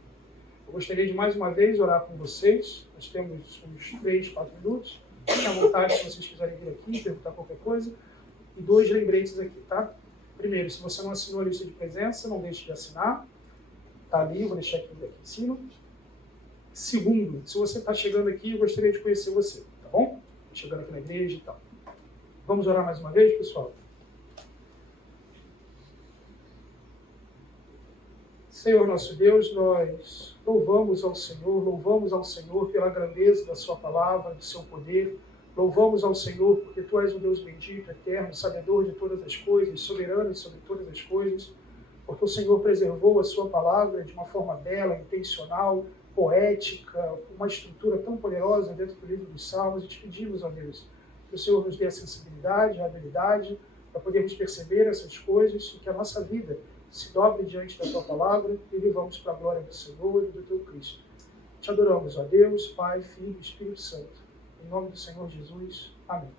Eu gostaria de mais uma vez orar com vocês. Nós temos uns 3, 4 minutos. Fiquem à vontade se vocês quiserem vir aqui, perguntar qualquer coisa. E 2 lembretes aqui, tá? Primeiro, se você não assinou a lista de presença, não deixe de assinar. Está ali, eu vou deixar aqui em cima. Segundo, se você está chegando aqui, eu gostaria de conhecer você, tá bom? Chegando aqui na igreja e tal. Vamos orar mais uma vez, pessoal? Senhor nosso Deus, nós louvamos ao Senhor pela grandeza da sua palavra, do seu poder. Louvamos ao Senhor porque Tu és um Deus bendito, eterno, sabedor de todas as coisas, soberano sobre todas as coisas, porque o Senhor preservou a sua palavra de uma forma bela, intencional, poética, uma estrutura tão poderosa dentro do livro dos Salmos, e te pedimos, ó Deus, que o Senhor nos dê a sensibilidade, a habilidade, para podermos perceber essas coisas e que a nossa vida se dobre diante da Tua palavra e vivamos para a glória do Senhor e do Teu Cristo. Te adoramos, ó Deus, Pai, Filho e Espírito Santo. Em nome do Senhor Jesus. Amém.